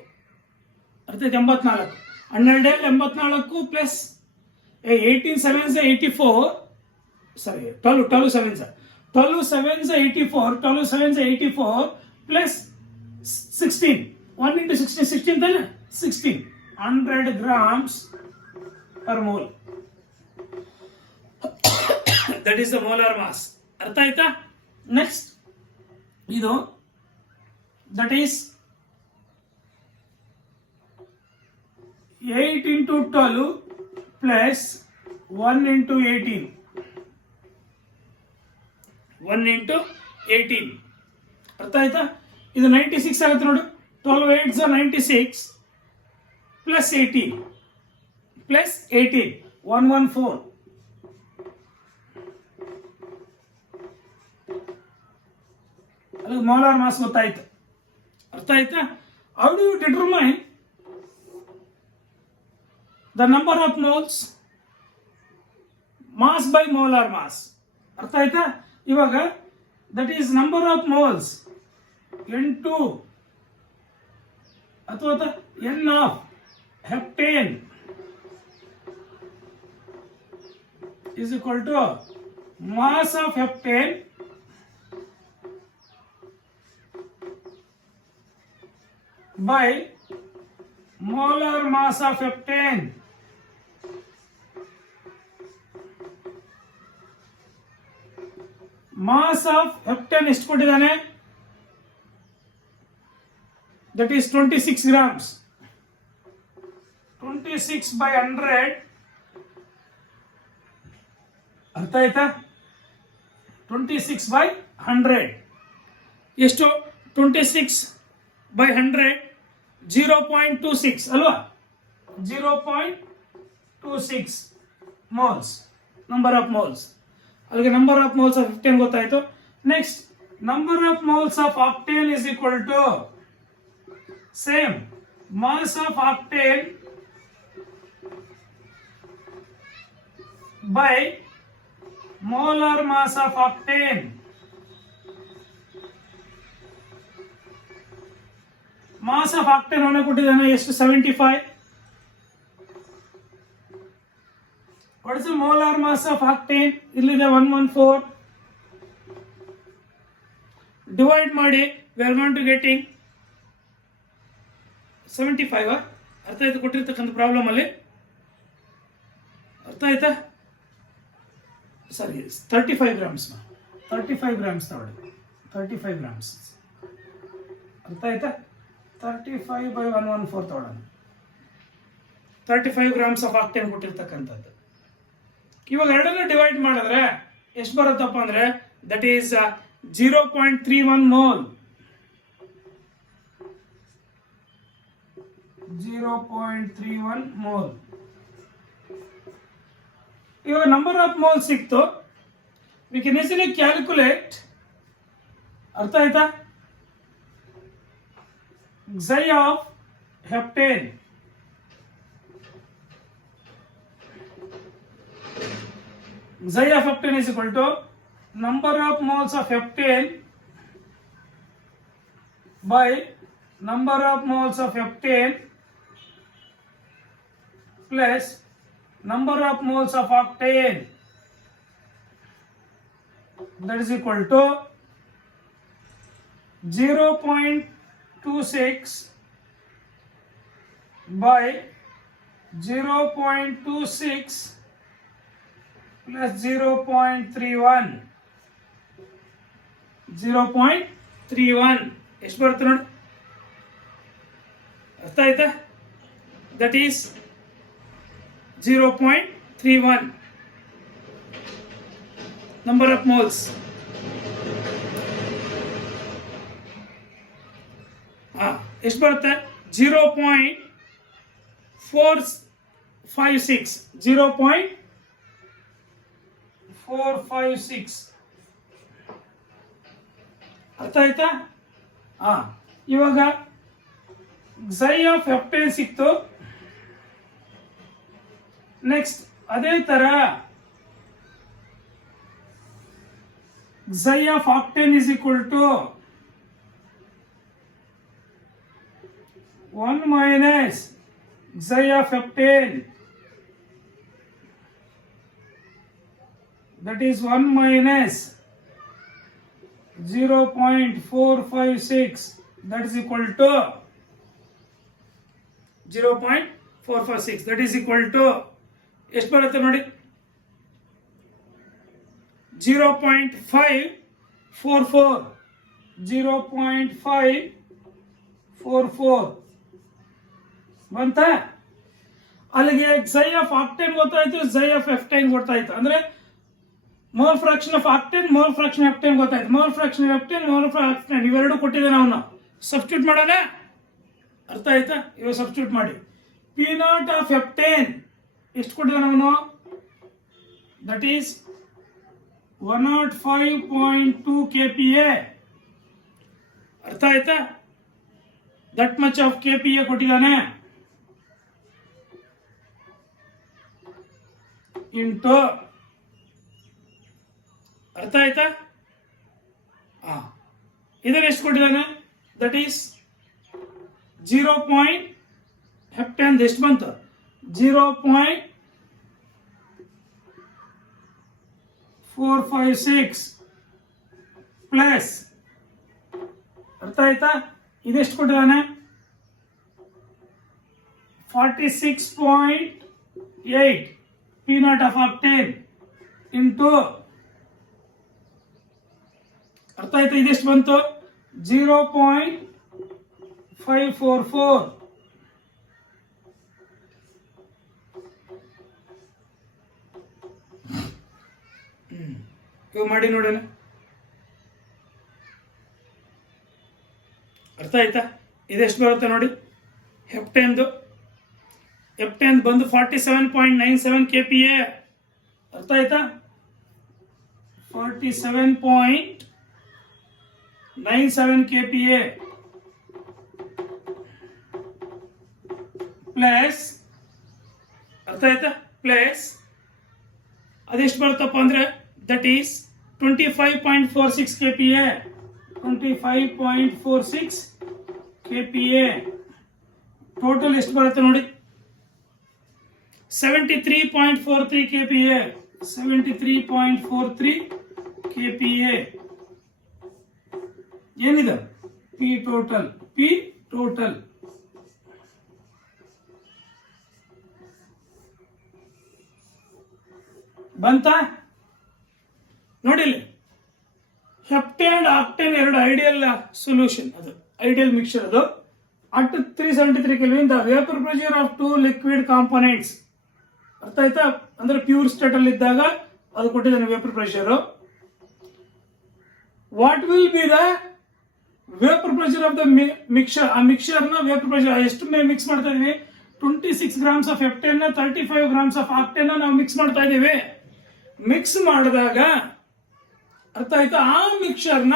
ಅರ್ಥ ಆಯ್ತು? 84. 12 L 84 ಪ್ಲಸ್ 18 7s 84. ಸಾರಿ, 12 7s 84. 12 7s 84 plus 16. 1 ಇಂಟು 16 16 ತಾನೆ? 16. 100 grams per mole. That is the molar mass. ಅರ್ಥ ಆಯ್ತಾ? ನೆಕ್ಸ್ಟ್ ಇದು that is 8 into 12 plus 1 into 18. 1 into 18. ಅರ್ಥ ಆಯ್ತಾ? ಇದು 96 ಆಗುತ್ತೆ ನೋಡಿ. 12 8s 96 ಪ್ಲಸ್ 18 ಪ್ಲಸ್ 18 114. ಅದು ಮೋಲಾರ್ ಮಾಸ್ ಗೊತ್ತಾಯ್ತು. ಅರ್ಥ ಆಯ್ತಾ? How do you determine the number of moles? Mass by molar mass. ಅರ್ಥ ಆಯ್ತಾ? ಇವಾಗ that is number of moles N2 ಅಥವಾ N of heptane is equal to mass of heptane by molar mass of heptane. Mass of heptane ಎಷ್ಟು ಕೊಟ್ಟಿದ್ದಾನೆ? That is 26 grams. 26 by 100. ಅರ್ಥ ಆಯ್ತಾ? 26 by 100 ಎಷ್ಟು? 26 by 100 0.26 ಅಲ್ವಾ? 0.26 moles ನಂಬರ್ ಆಫ್ ಮೋಲ್ಸ್. ಅಲ್ಲಿಗೆ number of moles of heptane ಗೊತ್ತಾಯ್ತು. Next number of moles of octane is equal to same mass of octane by molar mass of octane. Mass of octane ಅವನೇ ಕೊಟ್ಟಿದ್ದಾನೆ ಎಷ್ಟು 75. What is the molar mass of octane? ಇಲ್ಲಿದೆ 114. Divide ಮಾಡಿ, we are going to getting 75. ಅರ್ಥ ಆಯ್ತು ಕೊಟ್ಟಿರ್ತಕ್ಕಂಥ problem ಅಲ್ಲಿ? ಅರ್ಥ ಆಯ್ತಾ? ಸಾರಿ 35 ಗ್ರಾಮ್ಸ್ 35 ಗ್ರಾಮ್ಸ್ ತಗೊಳ್ಳಿ. 35 ಗ್ರಾಮ್ಸ್ ಅರ್ಥ ಆಯ್ತಾ? 35 by 114 ತಗೊಳ್ಳೋಣ. 35 ಗ್ರಾಮ್ಸ್ ಆಫ್ ಆಕ್ಟೇನ್ ಕೊಟ್ಟಿರ್ತಕ್ಕಂಥದ್ದು. ಇವಾಗ ಎರಡನ್ನ ಡಿವೈಡ್ ಮಾಡಿದ್ರೆ ಎಷ್ಟು ಬರುತ್ತಪ್ಪ ಅಂದ್ರೆ ದಟ್ ಈಸ್ 0.31 ಮೋಲ್. 0.31 ಮೋಲ್. ಇವಾಗ ನಂಬರ್ ಆಫ್ ಮೋಲ್ ಸಿಕ್ತು. V can easily calculate. ಅರ್ಥ ಆಯ್ತಾ? xi of heptane xi of heptane is equal to number of moles of heptane by number of moles of heptane plus number of moles of octane, that is equal to 0.26 by 0.26 plus 0.31. 0.31 ಎಷ್ಟು ಬರುತ್ತೆ ನೋಡಿ? ಅರ್ಥ ಆಯ್ತಾ? That is 0.31 number of moles. ಎಷ್ಟು ಬರುತ್ತೆ? 0.456. 0.456 ಅರ್ಥ ಆಯ್ತಾ? ಇವಾಗ xi of heptane ಸಿಕ್ತು. ನೆಕ್ಸ್ಟ್ ಅದೇ ತರ xi of octane is equal to 1 minus xi of heptane, that is 1 minus 0.456, that is equal to 0.456, that is equal to ಎಷ್ಟು ಬರುತ್ತೆ ನೋಡಿ? 0.544. 0.544 ಬಂತ? ಅಲ್ಲಿಗೆ xi of octane ಗೊತ್ತಾಯ್ತು, xi of heptane ಗೊತ್ತಾಯ್ತು. ಅಂದ್ರೆ mole fraction of octane, mole fraction heptane ಗೊತ್ತಾಯ್ತು. Mole fraction heptane, mole fraction ಇವೆರಡು ಕೊಟ್ಟಿದ್ದಾನೆ ಅವನು. ಸಬ್ಸ್ಟಿಟ್ಯೂಟ್ ಮಾಡೋಣ. ಅರ್ಥ ಆಯ್ತಾ? ಇವಾಗ ಸಬ್ಸ್ಟಿಟ್ಯೂಟ್ ಮಾಡಿ. ಪಿ ನಾಟ್ ಆಫ್ ಹೆಪ್ಟೇನ್ ಎಷ್ಟು ಕೊಟ್ಟಿದ್ದಾನೆ ಅವನು? That is 105.2 kPa. ಅರ್ಥ ಆಯ್ತಾ? ದಟ್ ಮಚ್ ಆಫ್ kPa ಕೊಟ್ಟಿದ್ದಾನೆ. ಇಂಟು ಅರ್ಥ ಆಯ್ತಾ? ಇದನ್ನ ಎಷ್ಟು ಕೊಟ್ಟಿದ್ದಾನೆ? That is 0. ಹೆಪ್ಟೇನ್ ಎಷ್ಟು ಬಂತು? 0.456 ಪ್ಲಸ್ ಅರ್ಥ ಆಯ್ತಾ? ಇದೆಷ್ಟು ಕೊಟ್ಟಿದ್ದಾನೆ? 46.8 P not of octane into ಅರ್ಥ ಆಯ್ತಾ? ಇದೆಷ್ಟು ಬಂತು? 0.544. ಇವಾಗ ಮಾಡಿ ನೋಡೋಣ. ಅರ್ಥ ಆಯ್ತಾ? ಇದೆಷ್ಟು ಬರುತ್ತೆ ನೋಡಿ? ಹೆಪ್ಟೇನ್ ಬಂದು 47.97 kPa. ಅರ್ಥ ಆಯ್ತಾ? 47.97 kPa ಪ್ಲಸ್ ಅರ್ಥ ಆಯ್ತಾ? ಪ್ಲಸ್ ಅದೆಷ್ಟು ಬರುತ್ತಪ್ಪ ಅಂದ್ರೆ that is 25.46 kPa. 25.46 kPa. Total ಎಷ್ಟು ಬರುತ್ತೆ ನೋಡಿ, 73.43 kPa. 73.43 kPa. ಏನಿದೆ P total. ಬಂತ ನೋಡಿ, ಹೆಪ್ಟೇನ್ ಆಕ್ಟೇನ್ ಎರಡು ಐಡಿಯಲ್ ಸೊಲ್ಯೂಷನ್, ಅದು ಐಡಿಯಲ್ ಮಿಕ್ಸರ್. ಅದು at 373 Kelvin the vapor pressure of two liquid components. ಅರ್ಥ ಆಯ್ತಾ? ಅಂದ್ರೆ ಪ್ಯೂರ್ ಸ್ಟೇಟ್ ಅಲ್ಲಿ ಇದ್ದಾಗ ಅದು ಕೊಟ್ಟಿದ್ದಾನೆ vapour pressure. What will be the vapour pressure of the mixture? ಆ ಮಿಕ್ಸರ್ ನ ವೇಪರ್ ಪ್ರೆಷರ್ ಎಷ್ಟು ಮಿಕ್ಸ್ ಮಾಡ್ತಾ ಇದೀವಿ? 26 grams of heptane, 35 grams of octane ನಾವು ಮಿಕ್ಸ್ ಮಾಡ್ತಾ ಇದೀವಿ. ಮಿಕ್ಸ್ ಮಾಡಿದಾಗ ಅರ್ಥ ಆಯ್ತಾ, ಆ ಮಿಕ್ಸರ್ ನ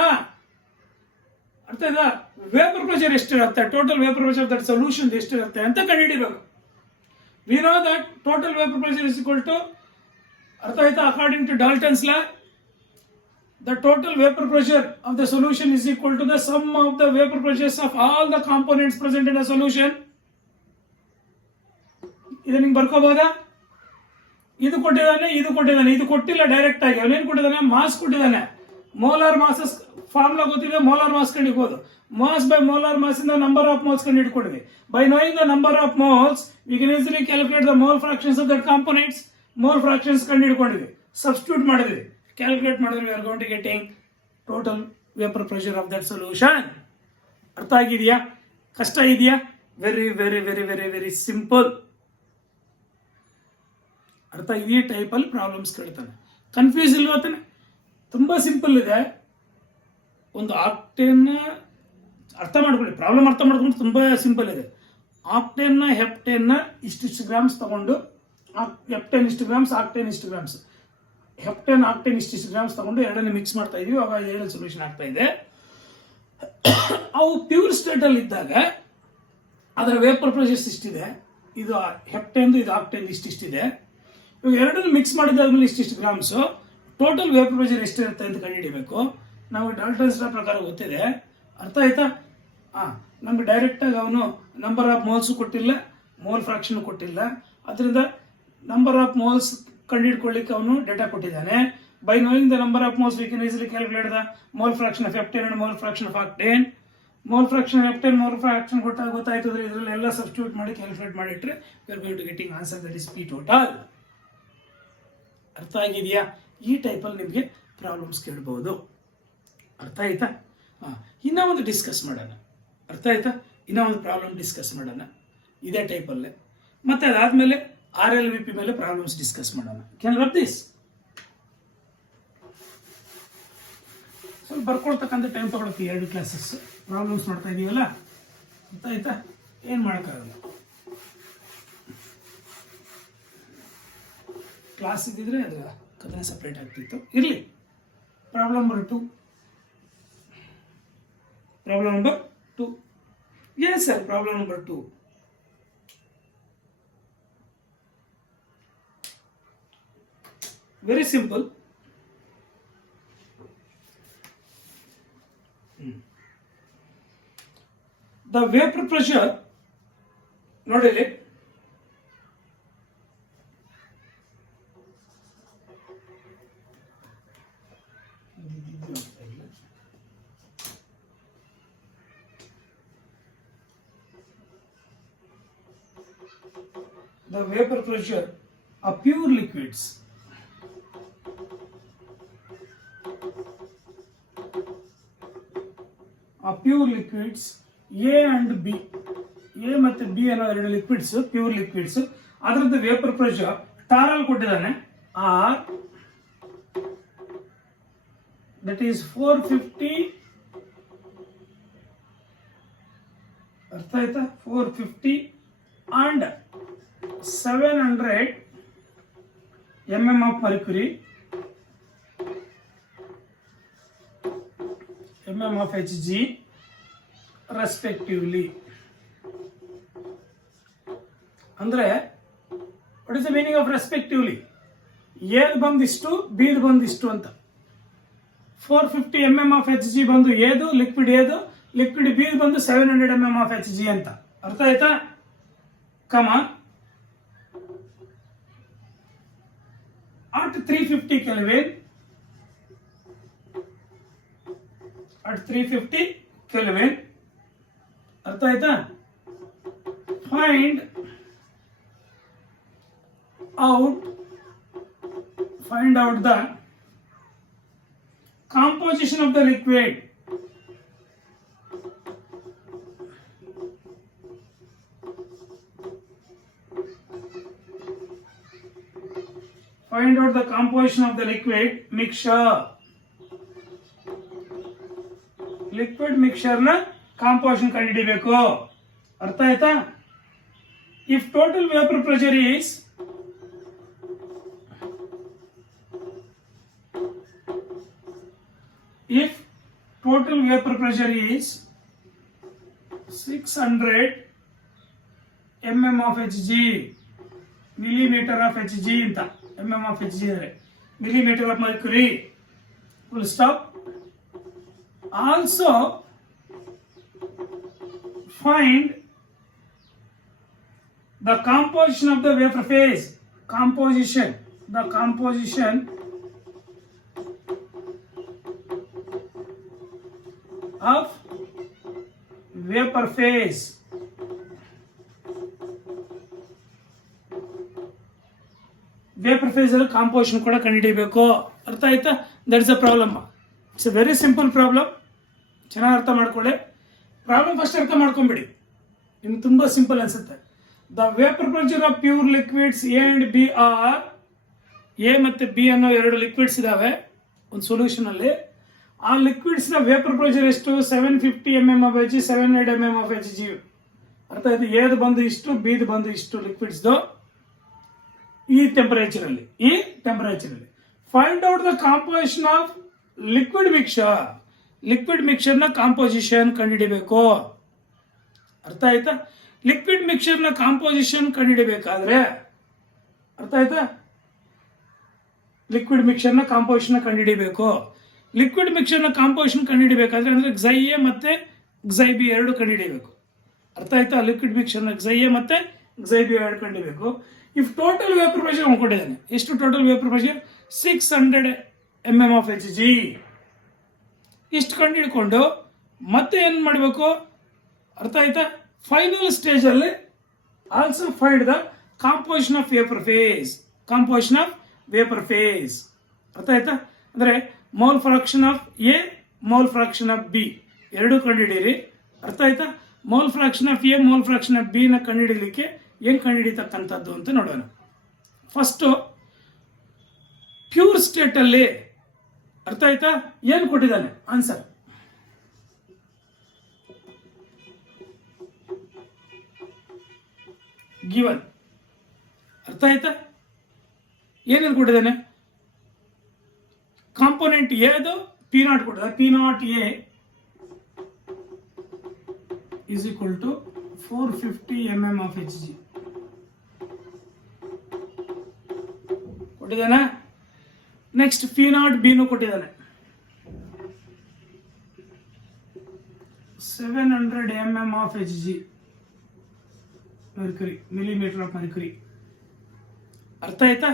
ಅರ್ಥ ಆಯ್ತಾ ವೇಪರ್ ಪ್ರೆಷರ್ ಎಷ್ಟಿರುತ್ತೆ, total vapour pressure that solution ಎಷ್ಟಿರುತ್ತೆ ಅಂತ ಕಂಡುಹಿಡಿಬೇಕು. We know that total vapour pressure is equal to, ಅರ್ಥ ಆಯ್ತಾ, according to Dalton's law, the total vapor pressure of the solution is equal to the sum of the vapor pressures of all the components present in a solution. ಇದನ್ನ ನಿಂಗೆ ಬರ್ಕೋಬಹುದಾ? ಇದು ಕೊಟ್ಟಿದ್ದಾನೆ, ಇದು ಕೊಟ್ಟಿಲ್ಲ direct ಆಗಿ. ಅವನೇನು ಕೊಟ್ಟಿದ್ದಾನೆ? ಮಾಸ್ ಕೊಟ್ಟಿದ್ದಾನೆ. ಮೋಲಾರ್ ಮಾಸಸ್ ಫಾರ್ಮುಲಾ ಗೊತ್ತಿದೆ, ಮೋಲಾರ್ ಮಾಸ್ ಕಂಡು ಹಿಡ್ಕೋದು. ಮಾಸ್ ಬೈ ಮೋಲಾರ್ ಮಾಸ್ ಇಂದ ನಂಬರ್ ಆಫ್ ಮೋಲ್ಸ್ ಕಂಡು ಹಿಡ್ಕೊಂಡಿದ್ವಿ. By knowing the number of moles we can easily calculate the mole fractions of that components. Mole fractions ಕಂಡು ಹಿಡ್ಕೊಂಡಿದ್ವಿ, substitute ಮಾಡಿದ್ವಿ, calculate ಮಾಡಿದ್ರೆ we are going to getting total vapour pressure of that solution. ಅರ್ಥ ಆಗಿದೆಯಾ? ಕಷ್ಟ ಇದೆಯಾ? Very very very very very simple. ಅರ್ಥ, ಈ ಟೈಪ್ ಅಲ್ಲಿ ಪ್ರಾಬ್ಲಮ್ಸ್ ಕೇಳ್ತಾನೆ. ಕನ್ಫ್ಯೂಸ್ ಇಲ್ವತ್ತಾನೆ? ತುಂಬಾ ಸಿಂಪಲ್ ಇದೆ. ಒಂದು ಆಕ್ಟೇನ್ ಅರ್ಥ ಮಾಡ್ಕೊಳ್ಳಿ, ಪ್ರಾಬ್ಲಮ್ ಅರ್ಥ ಮಾಡ್ಕೊಂಡು ತುಂಬಾ ಸಿಂಪಲ್ ಇದೆ. ಆಕ್ಟೇನ್ ಹೆಪ್ಟೇನ್ ಇಷ್ಟಿಷ್ಟು ಗ್ರಾಮ್ಸ್ ತಗೊಂಡು, ಹೆಪ್ಟೇನ್ ಇಷ್ಟು ಗ್ರಾಮ್ಸ್, ಆಕ್ಟೇನ್ ಇಷ್ಟು ಗ್ರಾಮ್ಸ್, ಹೆಪ್ಟೇನ್ ಆಕ್ಟೇನ್ ಇಷ್ಟಿಷ್ಟು ಗ್ರಾಮ್ಸ್ ತಗೊಂಡು ಎರಡನ್ನು ಮಿಕ್ಸ್ ಮಾಡ್ತಾ ಇದೀವಿ. ಅವಾಗ ಐಡಿಯಲ್ ಸೊಲ್ಯೂಷನ್ ಆಗ್ತಾ ಇದೆ. ಅವು ಪ್ಯೂರ್ ಸ್ಟೇಟ್ ಅಲ್ಲಿ ಇದ್ದಾಗ ಅದರ ವೇಪರ್ ಪ್ರೆಷರ್ ಇಷ್ಟಿದೆ, ಇದು ಹೆಪ್ಟೇನ್, ಇದು ಆಕ್ಟೇನ್ ಇಷ್ಟಿದೆ. ಇವಾಗ ಎರಡನ್ನು ಮಿಕ್ಸ್ ಮಾಡಿದಾದ್ಮೇಲೆ ಇಷ್ಟಿಷ್ಟು ಗ್ರಾಮ್ಸ್, ಟೋಟಲ್ ವೇಪರ್ ಪ್ರೆಷರ್ ಎಷ್ಟಿರುತ್ತೆ ಅಂತ ಕಂಡುಹಿಡಿಬೇಕು. ನಾವು ಡಾಲ್ಟನ್ಸ್ ಲಾ ಪ್ರಕಾರ ಗೊತ್ತಿದೆ. ಅರ್ಥ ಆಯ್ತಾ? ನಮ್ಗೆ ಡೈರೆಕ್ಟ್ ಆಗಿ ಅವನು ನಂಬರ್ ಆಫ್ ಮೋಲ್ಸ್ ಕೊಟ್ಟಿಲ್ಲ, ಮೋಲ್ ಫ್ರಾಕ್ಷನ್ ಕೊಟ್ಟಿಲ್ಲ. ಅದರಿಂದ ನಂಬರ್ ಆಫ್ ಮೋಲ್ಸ್ ಕಂಡುಹಿಡ್ಕೊಳ್ಳಿಕ್ಕೆ ಅವನು ಡೇಟಾ ಕೊಟ್ಟಿದ್ದಾನೆ. By knowing the number of moles we can easily calculate the mole fraction of heptane and mole fraction of octane. Mole fraction heptane, mole fraction ಗೊತ್ತಾಯ್ತು. ಇದರಲ್ಲಿ ಎಲ್ಲ substitute ಮಾಡಿ calculate ಮಾಡಿಟ್ರೆ we are going to getting answer that is P total. ಅರ್ಥ ಆಗಿದೆಯಾ? ಈ ಟೈಪಲ್ಲಿ ನಿಮಗೆ ಪ್ರಾಬ್ಲಮ್ಸ್ ಕೇಳಬಹುದು. ಅರ್ಥ ಆಯ್ತಾ? ಇನ್ನೂ ಒಂದು ಡಿಸ್ಕಸ್ ಮಾಡೋಣ. ಅರ್ಥ ಆಯ್ತಾ? ಇನ್ನೂ ಒಂದು ಪ್ರಾಬ್ಲಮ್ ಡಿಸ್ಕಸ್ ಮಾಡೋಣ ಇದೇ ಟೈಪಲ್ಲೇ. ಮತ್ತೆ ಅದಾದಮೇಲೆ RLVP ಮೇಲೆ ಪ್ರಾಬ್ಲಮ್ಸ್ ಡಿಸ್ಕಸ್ ಮಾಡೋಣ. Can rub this? ಸ್ವಲ್ಪ ಬರ್ಕೊಳ್ತಕ್ಕಂಥ ಟೈಮ್ ತಗೊಳಕ್ಕೆ 2 ಕ್ಲಾಸಸ್ ಪ್ರಾಬ್ಲಮ್ಸ್ ಮಾಡ್ತಾ ಇದೀವಲ್ಲ. ಅರ್ಥ ಆಯ್ತಾ? ಏನು ಮಾಡೋಕ್ಕಾಗಲ್ಲ. ಕ್ಲಾಸ್ ಇದ್ದಿದ್ರೆ ಅದು ಕಥೆ ಸಪ್ರೇಟ್ ಆಗ್ತಿತ್ತು. ಇರಲಿ. Problem number 2. Problem number 2. Yes sir, problem number 2. Very simple. The vapor pressure, ನೋಡಿಲಿ, the vapor pressure of pure liquids A and B, A ಮತ್ತು B ಅನ್ನೋ ಎರಡು ಲಿಕ್ವಿಡ್ಸ್, ಪ್ಯೂರ್ ಲಿಕ್ವಿಡ್ಸ್. ಅದರದ್ದು ವೇಪರ್ ಪ್ರೆಷರ್ ಟಾರಲ್ಲಿ ಕೊಟ್ಟಿದ್ದಾನೆ R, ದಟ್ ಈಸ್ 450. ಅರ್ಥ ಆಯ್ತಾ? 450 and 700 mm of mercury, mm of Hg respectively. ಅಂದ್ರೆ what is the meaning of respectively? ಎದ್ ಬಂದು ಇಷ್ಟು ಬಿದ್ ಬಂದು ಇಷ್ಟು ಅಂತ 450 mm ಆಫ್ Hg ಬಂದು ಏದು ಲಿಕ್ವಿಡ್ ಏದು ಲಿಕ್ವಿಡ್ ಬಿದ್ ಬಂದು 700 mm ಆಫ್ Hg ಅಂತ ಅರ್ಥ ಆಯ್ತಾ ಕಮ at 350 Kelvin ಅರ್ಥ ಆಯ್ತಾ find out the composition of the liquid. Find out the composition of the liquid mixture. Liquid mixture na composition ಕಂಡುಹಿಡಿಯಬೇಕು ಅರ್ಥ ಆಯ್ತಾ if total vapor pressure is if total vapor pressure is 600 mm of Hg millimeter of Hg ಅಂತ mm of Hg ಅಂದ್ರೆ millimeter of mercury full stop also find the composition of the vapor phase the composition of vapor phase composition ಕೂಡ ಕಂಡುಹಿಡಿಯಬೇಕು ಅರ್ಥ ಆಯ್ತಾ that is a problem it's a very simple problem ಚೆನ್ನಾಗಿ ಅರ್ಥ ಮಾಡ್ಕೊಳ್ಳಿ problem first ಅರ್ಥ ಮಾಡ್ಕೊಂಬಿಡಿ ನಿಮ್ಗೆ ತುಂಬಾ ಸಿಂಪಲ್ ಅನ್ಸುತ್ತೆ the vapour pressure of pure liquids A and B are A ಮತ್ತೆ ಬಿ ಅನ್ನೋ ಎರಡು ಲಿಕ್ವಿಡ್ಸ್ ಇದಾವೆ ಒಂದು ಸೊಲ್ಯೂಷನ್ ಅಲ್ಲಿ ಆ ಲಿಕ್ವಿಡ್ಸ್ ನ ವೇಪರ್ ಪ್ರೆಷರ್ ಎಷ್ಟು 750 mm of Hg 700 mm of Hg ಅರ್ಥ ಆಯ್ತು ಏದು ಬಂದು ಇಷ್ಟು ಬಿದು ಬಂದು ಇಷ್ಟು ಲಿಕ್ವಿಡ್ಸ್ ಈ ಟೆಂಪರೇಚರ್ ಅಲ್ಲಿ find out the composition of liquid mixer ನ ಕಾಂಪೋಸಿಷನ್ ಕಂಡುಹಿಡಿಬೇಕು ಅರ್ಥ ಆಯ್ತಾ ಲಿಕ್ವಿಡ್ ಮಿಕ್ಸರ್ ನ ಕಾಂಪೋಸಿಷನ್ ಕಂಡುಹಿಡಿಬೇಕಾದ್ರೆ ಅರ್ಥ ಆಯ್ತಾ ಲಿಕ್ವಿಡ್ ಮಿಕ್ಸರ್ ನ ಕಾಂಪೋಸಿಷನ್ ಕಂಡುಹಿಡಿಬೇಕು ಲಿಕ್ವಿಡ್ ಮಿಕ್ಸರ್ ನ ಕಾಂಪೋಸಿಷನ್ ಕಂಡುಹಿಡಿಬೇಕಾದ್ರೆ ಅಂದ್ರೆ xi A ಮತ್ತೆ xi B ಎರಡು ಕಂಡುಹಿಡಿಯಬೇಕು ಅರ್ಥ ಆಯ್ತಾ ಲಿಕ್ವಿಡ್ ಮಿಕ್ಸರ್ ನ xi A ಮತ್ತೆ xi B ಎರಡು ಕಂಡುಹಿಡಿಯಬೇಕು ಇಫ್ ಟೋಟಲ್ ವೇಪರ್ ಪ್ರೆಷರ್ ಕೊಟ್ಟಿದ್ದಾನೆ ಎಷ್ಟು total vapour pressure 600 mm of Hg ಇಷ್ಟು ಕಂಡುಹಿಡ್ಕೊಂಡು ಮತ್ತೆ ಏನ್ ಮಾಡಬೇಕು ಅರ್ಥ ಆಯ್ತಾ ಫೈನಲ್ ಸ್ಟೇಜ್ ಅಲ್ಲಿ also find the composition of vapour phase ಅರ್ಥ ಆಯ್ತಾ ಅಂದ್ರೆ mole fraction of A mole fraction of B ಎರಡು ಕಂಡುಹಿಡಿಯಿರಿ ಅರ್ಥ ಆಯ್ತಾ mole fraction of A mole fraction of B ನ ಕಂಡುಹಿಡಿಯಲಿಕ್ಕೆ ಏನ್ ಕಂಡುಹಿಡಿತಕ್ಕಂಥದ್ದು ಅಂತ ನೋಡೋಣ ಫಸ್ಟ್ ಪ್ಯೂರ್ ಸ್ಟೇಟ್ ಅಲ್ಲಿ ಅರ್ಥ ಆಯ್ತಾ ಏನ್ ಕೊಟ್ಟಿದ್ದಾನೆ ಆನ್ಸರ್ ಗಿವನ್ ಅರ್ಥ ಆಯ್ತಾ ಏನೇನು ಕೊಟ್ಟಿದ್ದಾನೆ ಕಾಂಪೋನೆಂಟ್ ಎದು ಪಿ ನಾಟ್ ಕೊಟ್ಟಿದ್ದಾರೆ P not A is equal to 450 mm of Hg ಕೊಟ್ಟಿದ್ದಾನೆ ನೆಕ್ಸ್ಟ್ ಪಿ ನಾಟ್ ಬಿ ನು ಕೊಟ್ಟಿದ್ದಾನೆ 700 mm of Hg mercury millimeter of mercury ಅರ್ಥ ಆಯ್ತಾ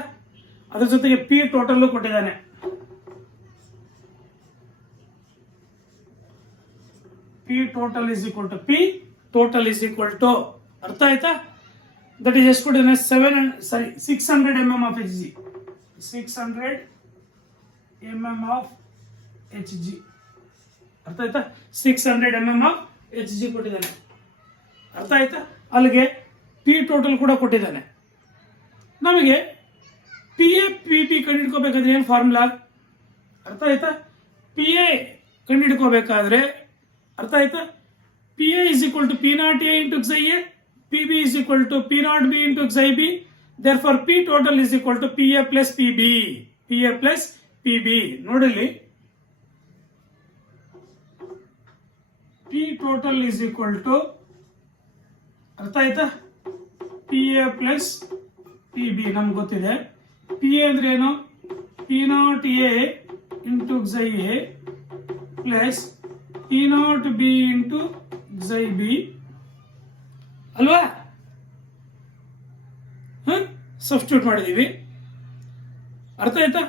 ಅದ್ರ ಜೊತೆಗೆ ಪಿ ಟೋಟಲ್ ಕೊಟ್ಟಿದ್ದಾನೆ P total is equal to ಅರ್ಥ ಆಯ್ತಾ ದಟ್ ಈಸ್ ಎಷ್ಟು ಕೊಟ್ಟಿದ್ದಾನೆ 600 mm of Hg 600 mm of Hg ಅರ್ಥ ಆಯ್ತಾ 600 mm of Hg ಕೊಟ್ಟಿದ್ದಾನೆ ಅರ್ಥ ಆಯ್ತಾ ಅಲ್ಲಿಗೆ ಪಿ ಟೋಟಲ್ ಕೂಡ ಕೊಟ್ಟಿದ್ದಾನೆ ನಮಗೆ ಪಿ ಎ ಪಿ ಬಿ ಕಂಡುಹಿಡ್ಕೋಬೇಕಾದ್ರೆ ಏನು ಫಾರ್ಮುಲಾ ಅರ್ಥ ಆಯ್ತಾ ಪಿ ಎ ಕಂಡುಹಿಡ್ಕೋಬೇಕಾದ್ರೆ ಅರ್ಥ ಆಯ್ತಾ P A is equal to P not A into xi A P B is equal to P not B into xi B therefore P total is equal to P A plus P B ನೋಡಿಲಿ P total is equal to ಅರ್ಥ ಆಯ್ತಾ P A plus P B ನಮ್ಗೆ ಗೊತ್ತಿದೆ P A ಅಂದ್ರೆ ಏನು? P not A into xi A plus P not B into xi B ಅಲ್ವಾ? Substitute ಮಾಡಿದೀವಿ. ಅರ್ಥ ಆಯ್ತಾ?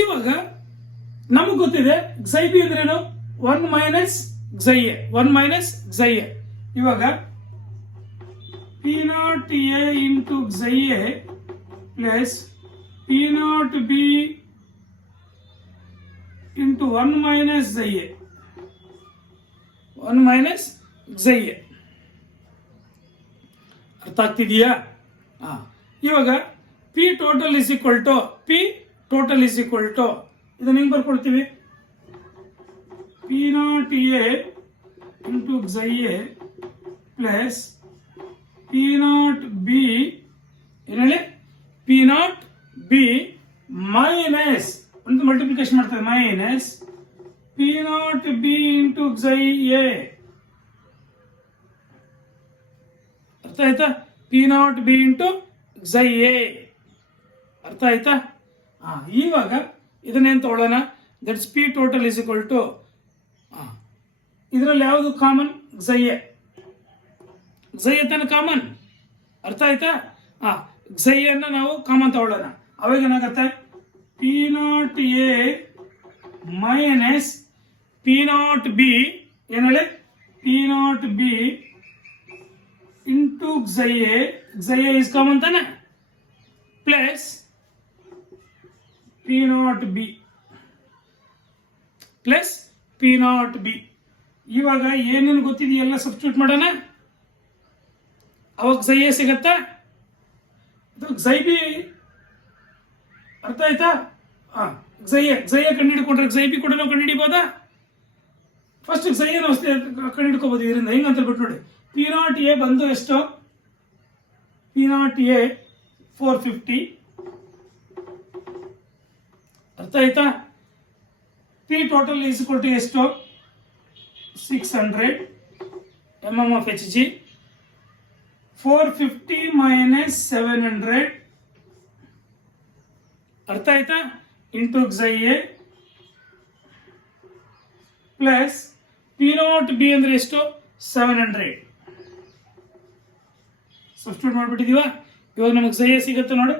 ಇವಾಗ ನಮಗೆ ಗೊತ್ತಿದೆ xi ಬಿ ಅಂದ್ರೇನು? 1 minus xi A, 1 minus xi A. ಇವಾಗ P not A into xi A plus P not B into 1 minus xi A, 1 minus xi A. ಅರ್ಥ ಆಗ್ತಿದೆಯಾ? ಇವಾಗ P total is equal to ಇದನ್ನ ಹೆಂಗ್ ಬರ್ಕೊಳ್ತೀವಿ? P not A into xi A plus P not B ಏನ್ ಹೇಳಿ? P not B minus ಒಂದು multiplication ಮಾಡ್ತೇವೆ, minus P not B into xi A. ಅರ್ಥ ಆಯ್ತಾ? P not B into xi A. ಅರ್ಥ ಆಯ್ತಾ? ಇವಾಗ ಇದನ್ನೇನು ತಗೊಳ್ಳೋಣ? That's P total is equal to ಇದರಲ್ಲಿ ಯಾವುದು ಕಾಮನ್? xi ಎ ತಾನೆ ಕಾಮನ್. ಅರ್ಥ ಆಯ್ತಾ? xi ಅನ್ನ ನಾವು ಕಾಮನ್ ತಗೊಳ್ಳೋಣ. ಅವಾಗ ಏನಾಗುತ್ತೆ? P not A minus P not B ಏನ್ ಹೇಳಿ? P not B into xi A is common ತಾನೆ, plus P not B plus P not B. ಇವಾಗ ಏನೇನು ಗೊತ್ತಿದೆಯಲ್ಲ ಸಬ್ಸ್ಟಿಟ್ಯೂಟ್ ಮಾಡೋಣ. ಅವಾಗ xi ಎ ಸಿಗತ್ತಾ? xi ಬಿ ಅರ್ಥ ಆಯ್ತಾ? xi ಎ ಕಂಡು ಹಿಡ್ಕೊಂಡ್ರೆ xi ಬಿ ಕೂಡ ನಾವು ಕಂಡು ಹಿಡಿಬೋದಾ? ಫಸ್ಟ್ xi ಎ ನಾವು ಕಂಡು ಹಿಡ್ಕೋಬಹುದು. ಇದರಿಂದ ಹೆಂಗಂತ ಬಿಟ್ಟು ನೋಡಿ. ಪಿ ನಾಟ್ ಎ ಬಂದು ಎಷ್ಟು? P not A 450. ಅರ್ಥ ಆಯ್ತಾ? P total is equal to ಎಷ್ಟು? 600 mm of Hg. 450 ಮೈನಸ್ 700 ಅರ್ಥ ಆಯ್ತಾ? Into xi A plus P not B ಅಂದ್ರೆ ಎಷ್ಟು? 700. ಸಬ್ಸ್ಟಿಟ್ಯೂಟ್ ಮಾಡ್ಬಿಟ್ಟಿದೀವ. ಇವಾಗ ನಮಗೆ xi ಎ ಸಿಗುತ್ತೆ ನೋಡಿ.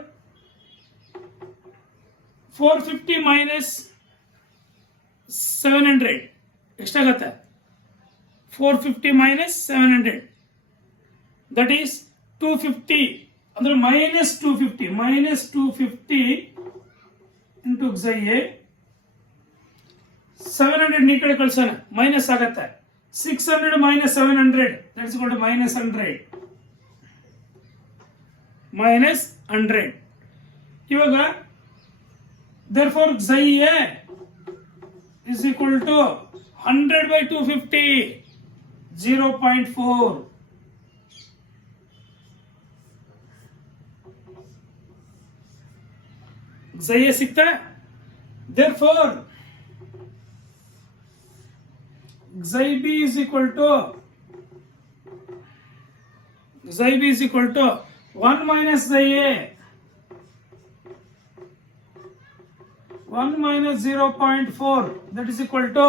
450 ಮೈನಸ್ 700 ಎಷ್ಟಾಗತ್ತೆ? 450 ಮೈನಸ್ 700 ದಟ್ ಈಸ್ 250. ಅಂದ್ರೆ ಮೈನಸ್ 250 ಇಂಟು xi ಎ. 700 ಈ ಕಡೆ ಕಳ್ಸೋಣ, ಮೈನಸ್ ಆಗತ್ತೆ. 600 minus 700 that is equal to minus 100. ಇವಾಗ therefore xi A is equal to 100 by 250, 0.4. xi A ಸಿಗ್ತಾ? therefore xi b is equal to 1 minus xi a 1 minus 0.4 that is equal to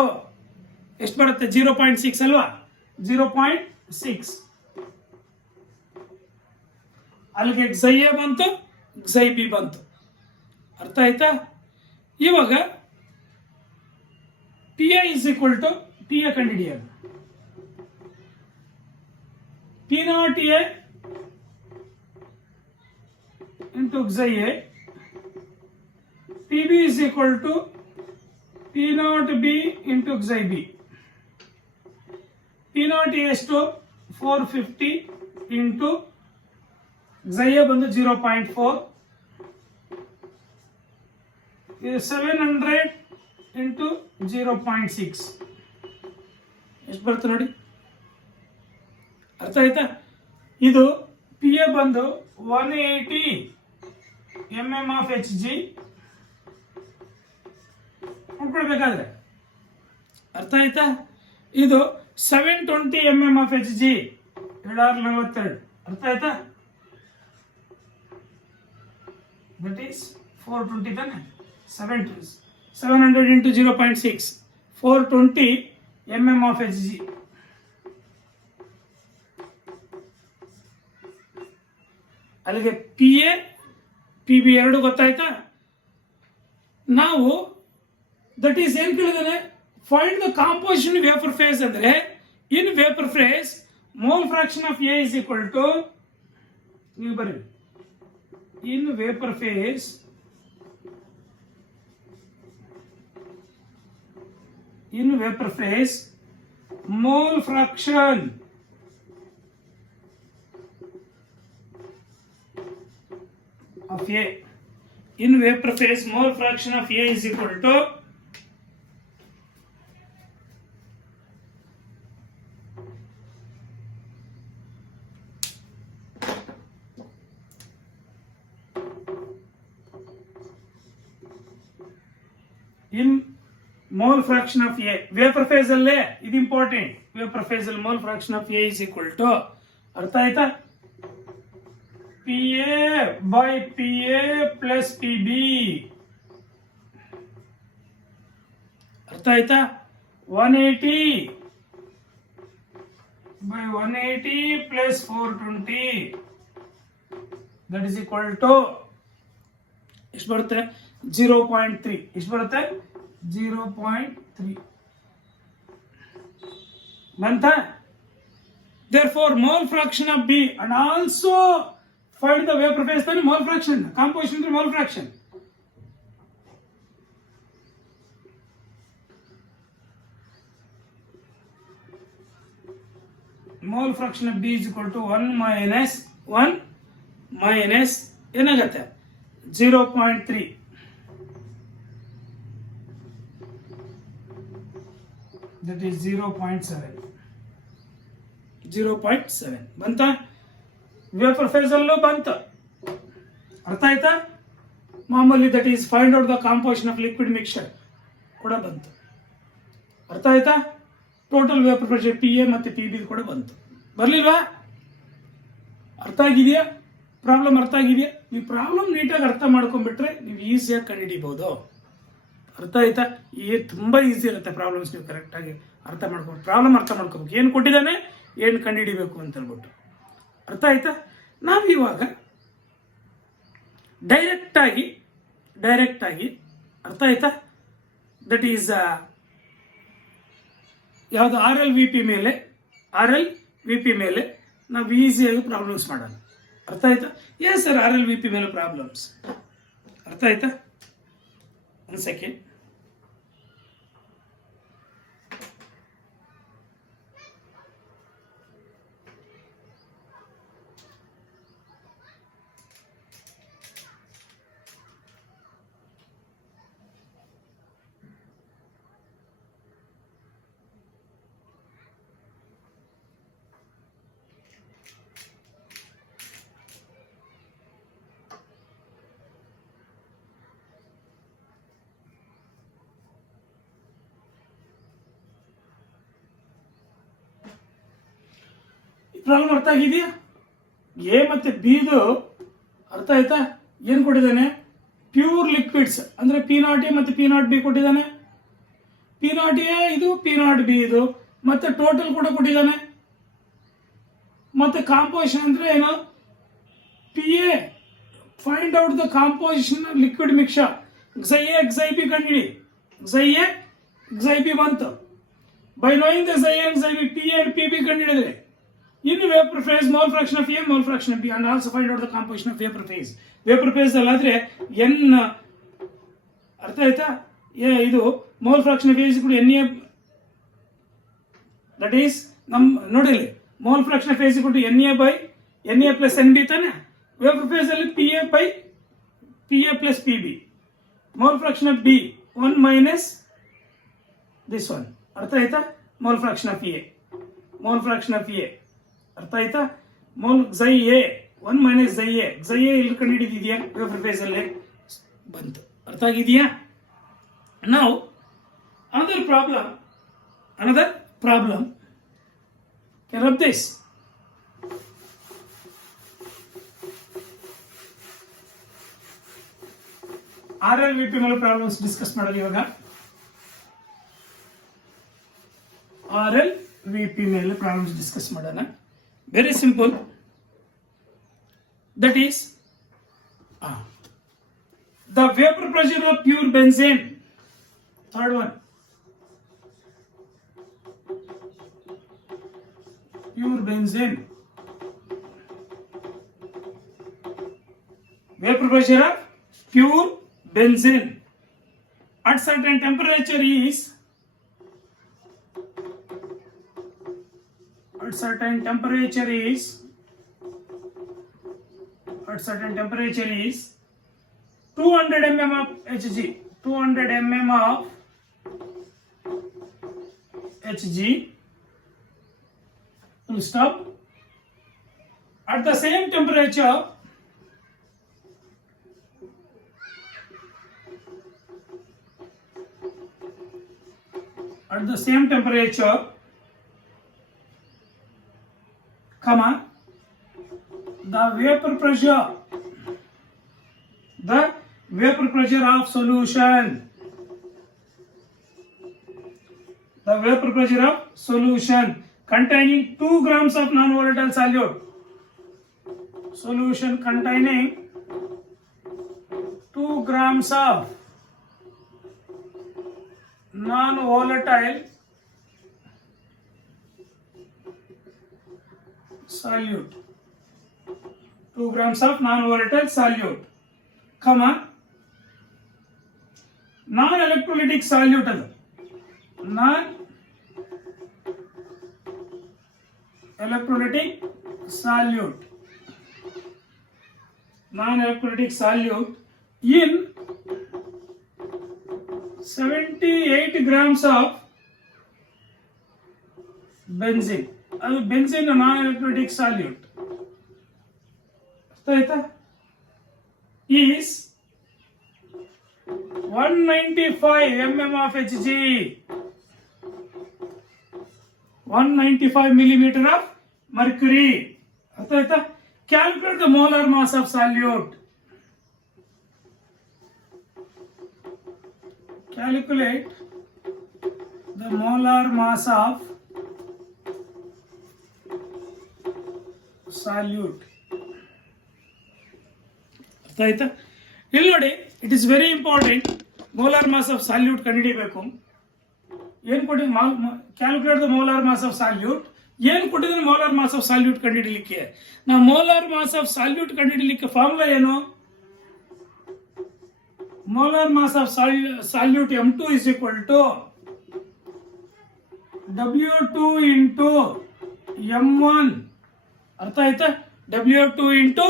ಎಷ್ಟು ಬರುತ್ತೆ? 0.6 ಅಲ್ವಾ? 0.6. ಅಲ್ಲಿಗೆ xi a ಬಂತು, xi b ಬಂತು. ಅರ್ಥ ಆಯ್ತಾ? ಇವಾಗ P I is equal to P A ಕಂಡುಹಿಡಿಯೋಣ. P not A into xi A, P B is equal to P not B into xi B. P not A ಎಷ್ಟು? 450 into xi A ಬಂದು 0.4. 700 into 0.6 ಎಷ್ಟು ಬರುತ್ತೆ ನೋಡಿ. ಅರ್ಥ ಆಯ್ತಾ? ಇದು P A ಬಂದು 180 mm of Hg ನೋಡ್ಕೊಳ್ಬೇಕಾದ್ರೆ. ಅರ್ಥ ಆಯ್ತಾ? ಇದು 720 mm of Hg 242. ಅರ್ಥ ಆಯ್ತಾ? that is 420 then 700 into 0.6 420 mm of Hg. ಅಲ್ಲಿಗೆ ಪಿ ಎ ಪಿ ಬಿ ಎರಡು ಗೊತ್ತಾಯ್ತಾ. ನಾವು ದಟ್ ಈಸ್ ಏನ್ ಕೇಳಿದಾನೆ, find the composition vapour phase ಅಂದ್ರೆ in vapour phase mole fraction of A is equal to, ನೀವು ಬರೀ in vapour phase mole fraction of A. In vapor phase, mole fraction of A is equal to in mole fraction of A. Vapor phase alle ಇದು important. Vapor phase ಅಲ್ಲಿ mole fraction of A is equal to, ಅರ್ಥ ಆಯ್ತಾ, PA by PA plus PB. ಅರ್ಥ ಆಯ್ತಾ, 180 by 180 plus 420 that is equal to ಎಷ್ಟು ಬರುತ್ತೆ 0.3. ಎಷ್ಟು ಬರುತ್ತೆ 0.3 ಬಂತ. Therefore mole fraction of B and also find the vapor phase then mole fraction, composition is mole fraction. Mole fraction of B is equal to 1 minus ಏನಾಗುತ್ತೆ 0.3. that is 0.7 ಬಂತ. Vapour face ಅಲ್ಲೂ ಬಂತ, ಅರ್ಥ ಆಯ್ತಾ. ಮಾಮೂಲಿ that is find out the composition of liquid mixture ಕೂಡ ಬಂತು, ಅರ್ಥ ಆಯ್ತಾ. Total vapour pressure P A ಮತ್ತೆ ಪಿ ಬಿ ಕೂಡ ಬಂತು, ಬರ್ಲಿಲ್ವಾ? ಅರ್ಥ ಆಗಿದೆಯಾ? ಪ್ರಾಬ್ಲಮ್ ಅರ್ಥ ಆಗಿದೆಯಾ? ಈ ಪ್ರಾಬ್ಲಮ್ ನೀಟಾಗಿ ಅರ್ಥ ಮಾಡ್ಕೊಂಡ್ಬಿಟ್ರೆ ನೀವು ಈಸಿಯಾಗಿ ಕಂಡುಹಿಡಿಬಹುದು, ಅರ್ಥ ಆಯ್ತಾ. ತುಂಬಾ ಈಸಿ ಇರುತ್ತೆ ಪ್ರಾಬ್ಲಮ್ಸ್, ನೀವು ಕರೆಕ್ಟಾಗಿ ಅರ್ಥ ಮಾಡ್ಕೊಂಡು ಪ್ರಾಬ್ಲಮ್ ಅರ್ಥ ಮಾಡ್ಕೋಬೇಕು, ಏನು ಕೊಟ್ಟಿದ್ದಾನೆ ಏನು ಕಂಡುಹಿಡಿಬೇಕು ಅಂತ ಹೇಳ್ಬಿಟ್ಟು, ಅರ್ಥ ಆಯ್ತಾ. ನಾವು ಇವಾಗ ಡೈರೆಕ್ಟ್ ಆಗಿ ಅರ್ಥ ಆಯ್ತಾ, ದಟ್ ಈಸ್ ಯಾವುದು ಆರ್ ಎಲ್ ವಿ ಪಿ ಮೇಲೆ ನಾವು ಈಸಿಯಾಗಿ ಪ್ರಾಬ್ಲಮ್ಸ್ ಮಾಡೋಣ, ಅರ್ಥ ಆಯ್ತಾ. Yes sir, R L V P ಮೇಲೆ ಪ್ರಾಬ್ಲಮ್ಸ್, ಅರ್ಥ ಆಯ್ತಾ. ಒಂದು ಸೆಕೆಂಡ್. ಪ್ರಾಬ್ಲಮ್ ಅರ್ಥ ಆಗಿದೆಯಾ? ಎ ಮತ್ತೆ ಬಿದು ಅರ್ಥ ಆಯ್ತಾ. ಏನು ಕೊಟ್ಟಿದ್ದಾನೆ, ಪ್ಯೂರ್ ಲಿಕ್ವಿಡ್ಸ್ ಅಂದ್ರೆ ಪಿ ನಾಟ್ ಎ ಮತ್ತೆ ಪಿ ನಾಟ್ ಬಿ ಕೊಟ್ಟಿದ್ದಾನೆ. ಪಿ ನಾಟ್ ಎ ಇದು, ಪಿ ನಾಟ್ ಬಿ ಇದು, ಮತ್ತೆ ಟೋಟಲ್ ಕೂಡ ಕೊಟ್ಟಿದ್ದಾನೆ. ಮತ್ತೆ ಕಾಂಪೋಸಿಷನ್ ಅಂದ್ರೆ ಏನು, P A find out the composition liquid mixture. xi a xi b ಕಂಡುಹಿಡಿ. xi a xi b ಬಂತು. By knowing the xi a and xi b, P A and P B ಕಂಡುಹಿಡಿದ್ರೆ in vapor phase mole fraction of A, mole fraction of B, and also find out the composition of vapor phase. Vapor phase ಅಲ್ಲಾದ್ರೆ n, ಅರ್ಥ ಆಯ್ತಾ. ಇದು mole fraction of A is equal to Na, that is ನಮ್ ನೋಡಿ mole fraction of A is equal to Na plus Nb ತಾನೆ. vapor phase ಅಲ್ಲಿ Pa plus Pb. mole fraction of B 1 minus this one, ಅರ್ಥ ಆಯ್ತಾ. mole fraction of A ಅರ್ಥ ಆಯ್ತಾ. Mole xi a 1 minus xi a ಇಲ್ಲಿ ಕಂಡುಹಿಡಿದಿದೆಯಾ, vapour face ಅಲ್ಲಿ ಬಂತು, ಅರ್ಥ ಆಗಿದೆಯಾ. ನಾವು another problem can rub this. RLVP ಮೇಲೆ ಪ್ರಾಬ್ಲಮ್ಸ್ ಡಿಸ್ಕಸ್ ಮಾಡೋದು ಇವಾಗ. RLVP ಮೇಲೆ ಪ್ರಾಬ್ಲಮ್ಸ್ ಡಿಸ್ಕಸ್ ಮಾಡೋಣ. Very simple. That is the vapor pressure of pure benzene. Third one, pure benzene. Vapor pressure of pure benzene at certain temperature is at certain temperature is 200 mm of Hg, 200 mm of Hg. Full stop. At the same temperature, comma, the vapor pressure of solution, the vapor pressure of solution containing 2 grams of non-volatile solute, solution containing 2 grams of non-volatile solute, 2 grams of non-volatile solute, comma, non-electrolytic solute, ಅದು non-electrolytic solute in 78 grams of benzene. ಅದು benzene non-electrolytic solute ಆಯ್ತಾ is 195 mm of Hg, 195 millimeter of mercury ಆಯ್ತಾ. Calculate the molar mass of solute. Calculate the molar mass of solute. ಆಯ್ತಾ. ಇಲ್ಲಿ ನೋಡಿ, it is very important. Molar mass of solute ಕಂಡುಹಿಡಿಯಬೇಕು. ಏನು ಕೊಟ್ಟಿದ್ದು? Calculate the molar mass of solute. ಏನು ಕೊಟ್ಟಿದ್ರೆ molar mass of solute ಕಂಡುಹಿಡಲಿಕ್ಕೆ? ನಾವು ಮೋಲಾರ್ ಮಾಸ್ ಆಫ್ ಸಾಲ್ಯೂಟ್ ಕಂಡುಹಿಡಲಿಕ್ಕೆ ಫಾರ್ಮುಲಾ ಏನು? Molar mass of solute M2 is equal to W2 into M1. ಅರ್ಥ ಆಯ್ತಾ? W2 into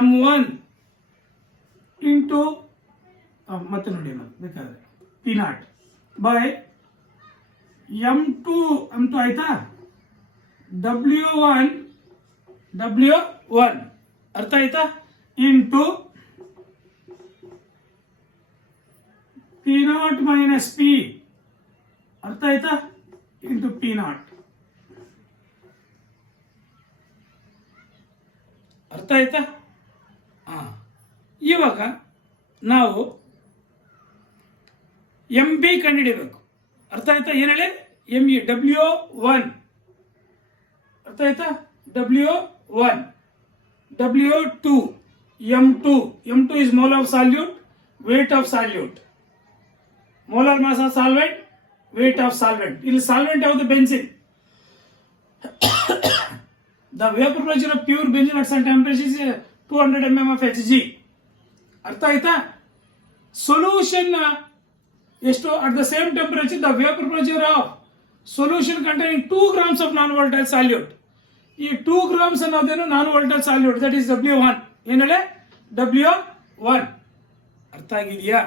M1 into ಮತ್ತೆ ನೋಡಿ ಬೇಕಾದ್ರೆ P0 by M2 ಆಯ್ತಾ? W1 ಅರ್ಥ ಆಯ್ತಾ? into P0 minus P ಅರ್ಥ ಆಯ್ತಾ? into P0 ಅರ್ಥ ಆಯ್ತಾ? ಇವಾಗ ನಾವು MB ಕಂಡುಹಿಡಿಯಬೇಕು. ಅರ್ಥ ಆಯ್ತಾ? ಏನು ಹೇಳಿ? ME W1 ಅರ್ಥ ಆಯ್ತಾ? W1 W2 M2 is mole of solute, weight of solute. Molar mass of solvent, weight of solvent. ಇಲ್ಲಿ solvent ಯಾವುದು? Benzene. The vapor pressure of pure benzene at some temperature is 200 mm of Hg. ಅರ್ಥ ಆಯ್ತಾ? Solution ಎಷ್ಟು? At the same temperature the vapour pressure of solution containing 2 grams of non-volatile solute. ಈ 2 grams ಅನ್ನೋದೇನು? non-volatile solute. That is W1. ಏನು ಹೇಳಿ? W1. ಅರ್ಥ ಆಗಿದೆಯಾ?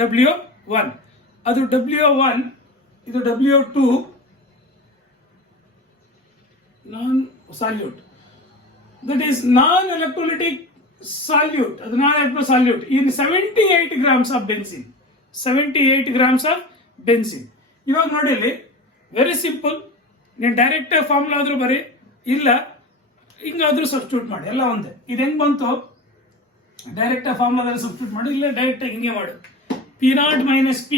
W1 ಅದು W1, ಇದು W2 non-solute. That is non-electrolytic solute. ಅದು non-electrolytic solute in 78 grams of benzene. 78 grams of benzene. ಇವಾಗ ನೋಡಿ ಇಲ್ಲಿ ವೆರಿ ಸಿಂಪಲ್. ನೀನು ಡೈರೆಕ್ಟ್ ಫಾರ್ಮುಲಾ ಆದ್ರೂ ಬರೀ, ಇಲ್ಲ ಹಿಂಗಾದ್ರೂ ಸಬ್ಸ್ಟಿಟ್ಯೂಟ್ ಮಾಡಿ, ಎಲ್ಲ ಒಂದೇ. ಇದು ಹೆಂಗ್ ಬಂತು? ಡೈರೆಕ್ಟ್ ಫಾರ್ಮುಲಾದಲ್ಲಿ ಸಬ್ಸ್ಟಿಟ್ಯೂಟ್ ಮಾಡಿ, ಇಲ್ಲ ಡೈರೆಕ್ಟ್ ಆಗಿ ಹಿಂಗೆ ಮಾಡು. P0 minus P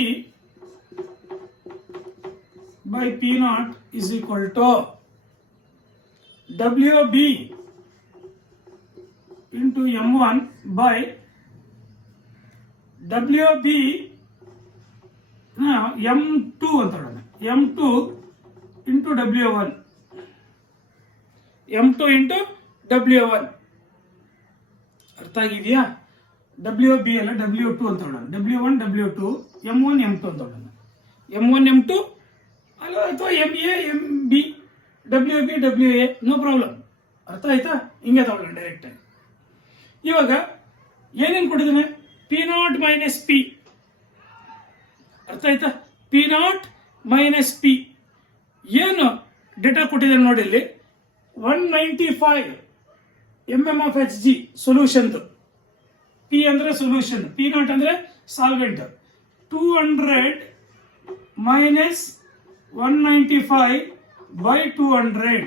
by P0 is equal to WB into M1 by WB M2 ಅಂತ ಹೇಳೋಣ, M2 into W1, M2 into W1. ಅರ್ಥ ಆಗಿದೆಯಾ? WB ಅಲ್ಲ W2 ಅಂತ ಹೇಳೋಣ, W1 W2, M1 M2 ಅಂತ ಹೇಳೋಣ. M1 M2 ಅಲ್ಲ, ಅಥವಾ MA MB WB WA, no problem. ಅರ್ಥ ಆಯ್ತಾ? ಹಿಂಗೆ ತಗೊಳ್ಳೋಣ ಡೈರೆಕ್ಟ್ ಆಗಿ. ಇವಾಗ ಏನೇನು ಕೊಟ್ಟಿದ್ದಾನೆ? P0 minus P. ಅರ್ಥ ಆಯ್ತಾ? P0 minus P ಏನು ಡೇಟಾ ಕೊಟ್ಟಿದ್ದಾರೆ ನೋಡಿ ಇಲ್ಲಿ. 195 mm of Hg solution. P ಅಂದ್ರೆ ಸೊಲ್ಯೂಷನ್, P0 ಅಂದ್ರೆ ಸಾಲ್ವೆಂಟ್. 200 minus 195 by 200.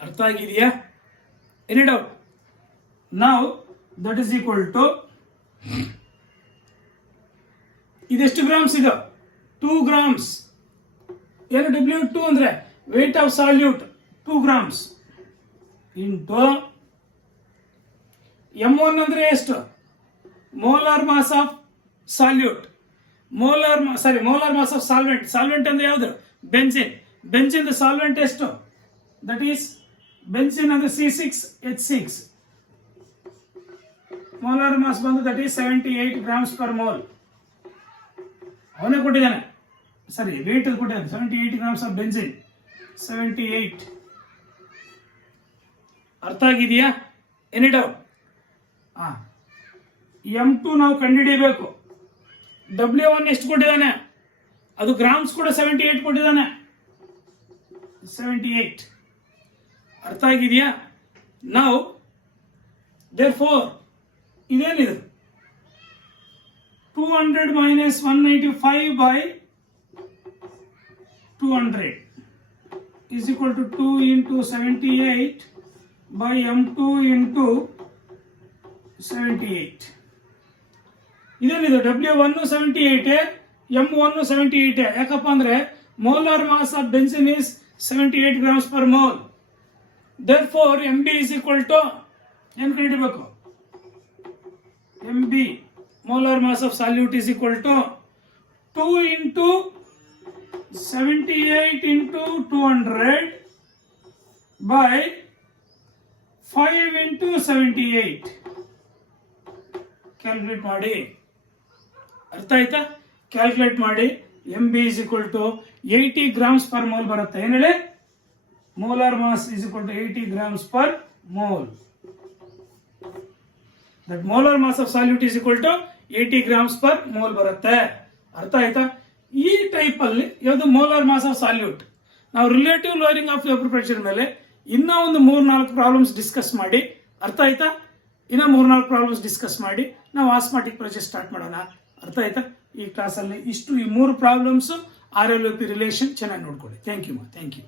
ಅರ್ಥ ಆಗಿದೆಯಾ? Any doubt? ನಾವು ದಟ್ ಇಸ್ ಈಕ್ವಲ್ ಟು, ಇದೆಷ್ಟು ಗ್ರಾಮ್ಸ್ ಇದು? 2 grams. ಏನು W2 ಅಂದ್ರೆ weight of solute 2 grams into M1 ಅಂದ್ರೆ ಎಷ್ಟು? Molar mass of solute, molar mass of solvent. Solvent ಅಂದ್ರೆ ಯಾವುದು? ಬೆಂಜಿನ್. ಬೆಂಜಿನ್ ಸಾಲ್ವೆಂಟ್ ಎಷ್ಟು? ದಟ್ ಈಸ್ ಬೆಂಜಿನ್ ಅಂದ್ರೆ C6H6. ಮೋಲಾರ್ ಮಾಸ್ ಬಂದು that is 78 grams per mole. ಅವನೇ ಕೊಟ್ಟಿದ್ದಾನೆ, ಸರಿ ವೇಟ್ ಕೊಟ್ಟಿದ್ದಾನೆ. 78 grams ಆಫ್ ಬೆಂಜಿನ್, 78. ಅರ್ಥ ಆಗಿದೆಯಾ? Any doubt? M2 ನಾವು ಕಂಡುಹಿಡಿಯಬೇಕು. W1 ಎಷ್ಟು ಕೊಟ್ಟಿದ್ದಾನೆ? ಅದು ಗ್ರಾಮ್ಸ್ ಕೂಡ 78 ಕೊಟ್ಟಿದ್ದಾನೆ, 78. ಅರ್ಥ ಆಗಿದೆಯಾ? ನಾವು therefore ಇದೇನಿದೆ? 200 minus 195 by 200 is equal to 2 into 78 by M2 into 78. ಇದೇನಿದೆ? W1 78, M1 78. ಯಾಕಪ್ಪ ಅಂದ್ರೆ molar mass of benzene is 78 grams per mole. Therefore MB is equal to ಏನು ಕಂಡುಹಿಡಿಯಬೇಕು? MB molar mass of solute is equal to 2 into 78 into 200 by 5 into 78. Calculate ಮಾಡಿ. ಅರ್ಥ ಆಯ್ತಾ? Calculate ಮಾಡಿ. MB is equal to 80 grams per mole ಬರುತ್ತೆ. ಏನು ಹೇಳಿ? molar mass is equal to 80 grams per mole. That molar mass of solute is equal to 80 grams per mole ಬರುತ್ತೆ. ಅರ್ಥ ಆಯ್ತಾ? ಈ ಟೈಪ್ ಅಲ್ಲಿ ಯಾವುದು ಮೋಲಾರ್ ಮಾಸ್ ಆಫ್ ಸಾಲ್ಯೂಟ್. ನಾವು relative lowering of vapour pressure ಮೇಲೆ ಇನ್ನೂ ಒಂದು 3-4 ಪ್ರಾಬ್ಲಮ್ಸ್ ಡಿಸ್ಕಸ್ ಮಾಡಿ. ಅರ್ಥ ಆಯ್ತಾ? ಇನ್ನೂ 3-4 ಪ್ರಾಬ್ಲಮ್ಸ್ ಡಿಸ್ಕಸ್ ಮಾಡಿ ನಾವು ಆಸ್ಮಾಟಿಕ್ ಪ್ರೆಷರ್ ಸ್ಟಾರ್ಟ್ ಮಾಡೋಣ. ಅರ್ಥ ಆಯ್ತಾ? ಈ ಕ್ಲಾಸಲ್ಲಿ ಈ 3 ಪ್ರಾಬ್ಲಮ್ಸ್ RLOP ರಿಲೇಷನ್ ಚೆನ್ನಾಗಿ ನೋಡ್ಕೊಳ್ಳಿ. Thank you.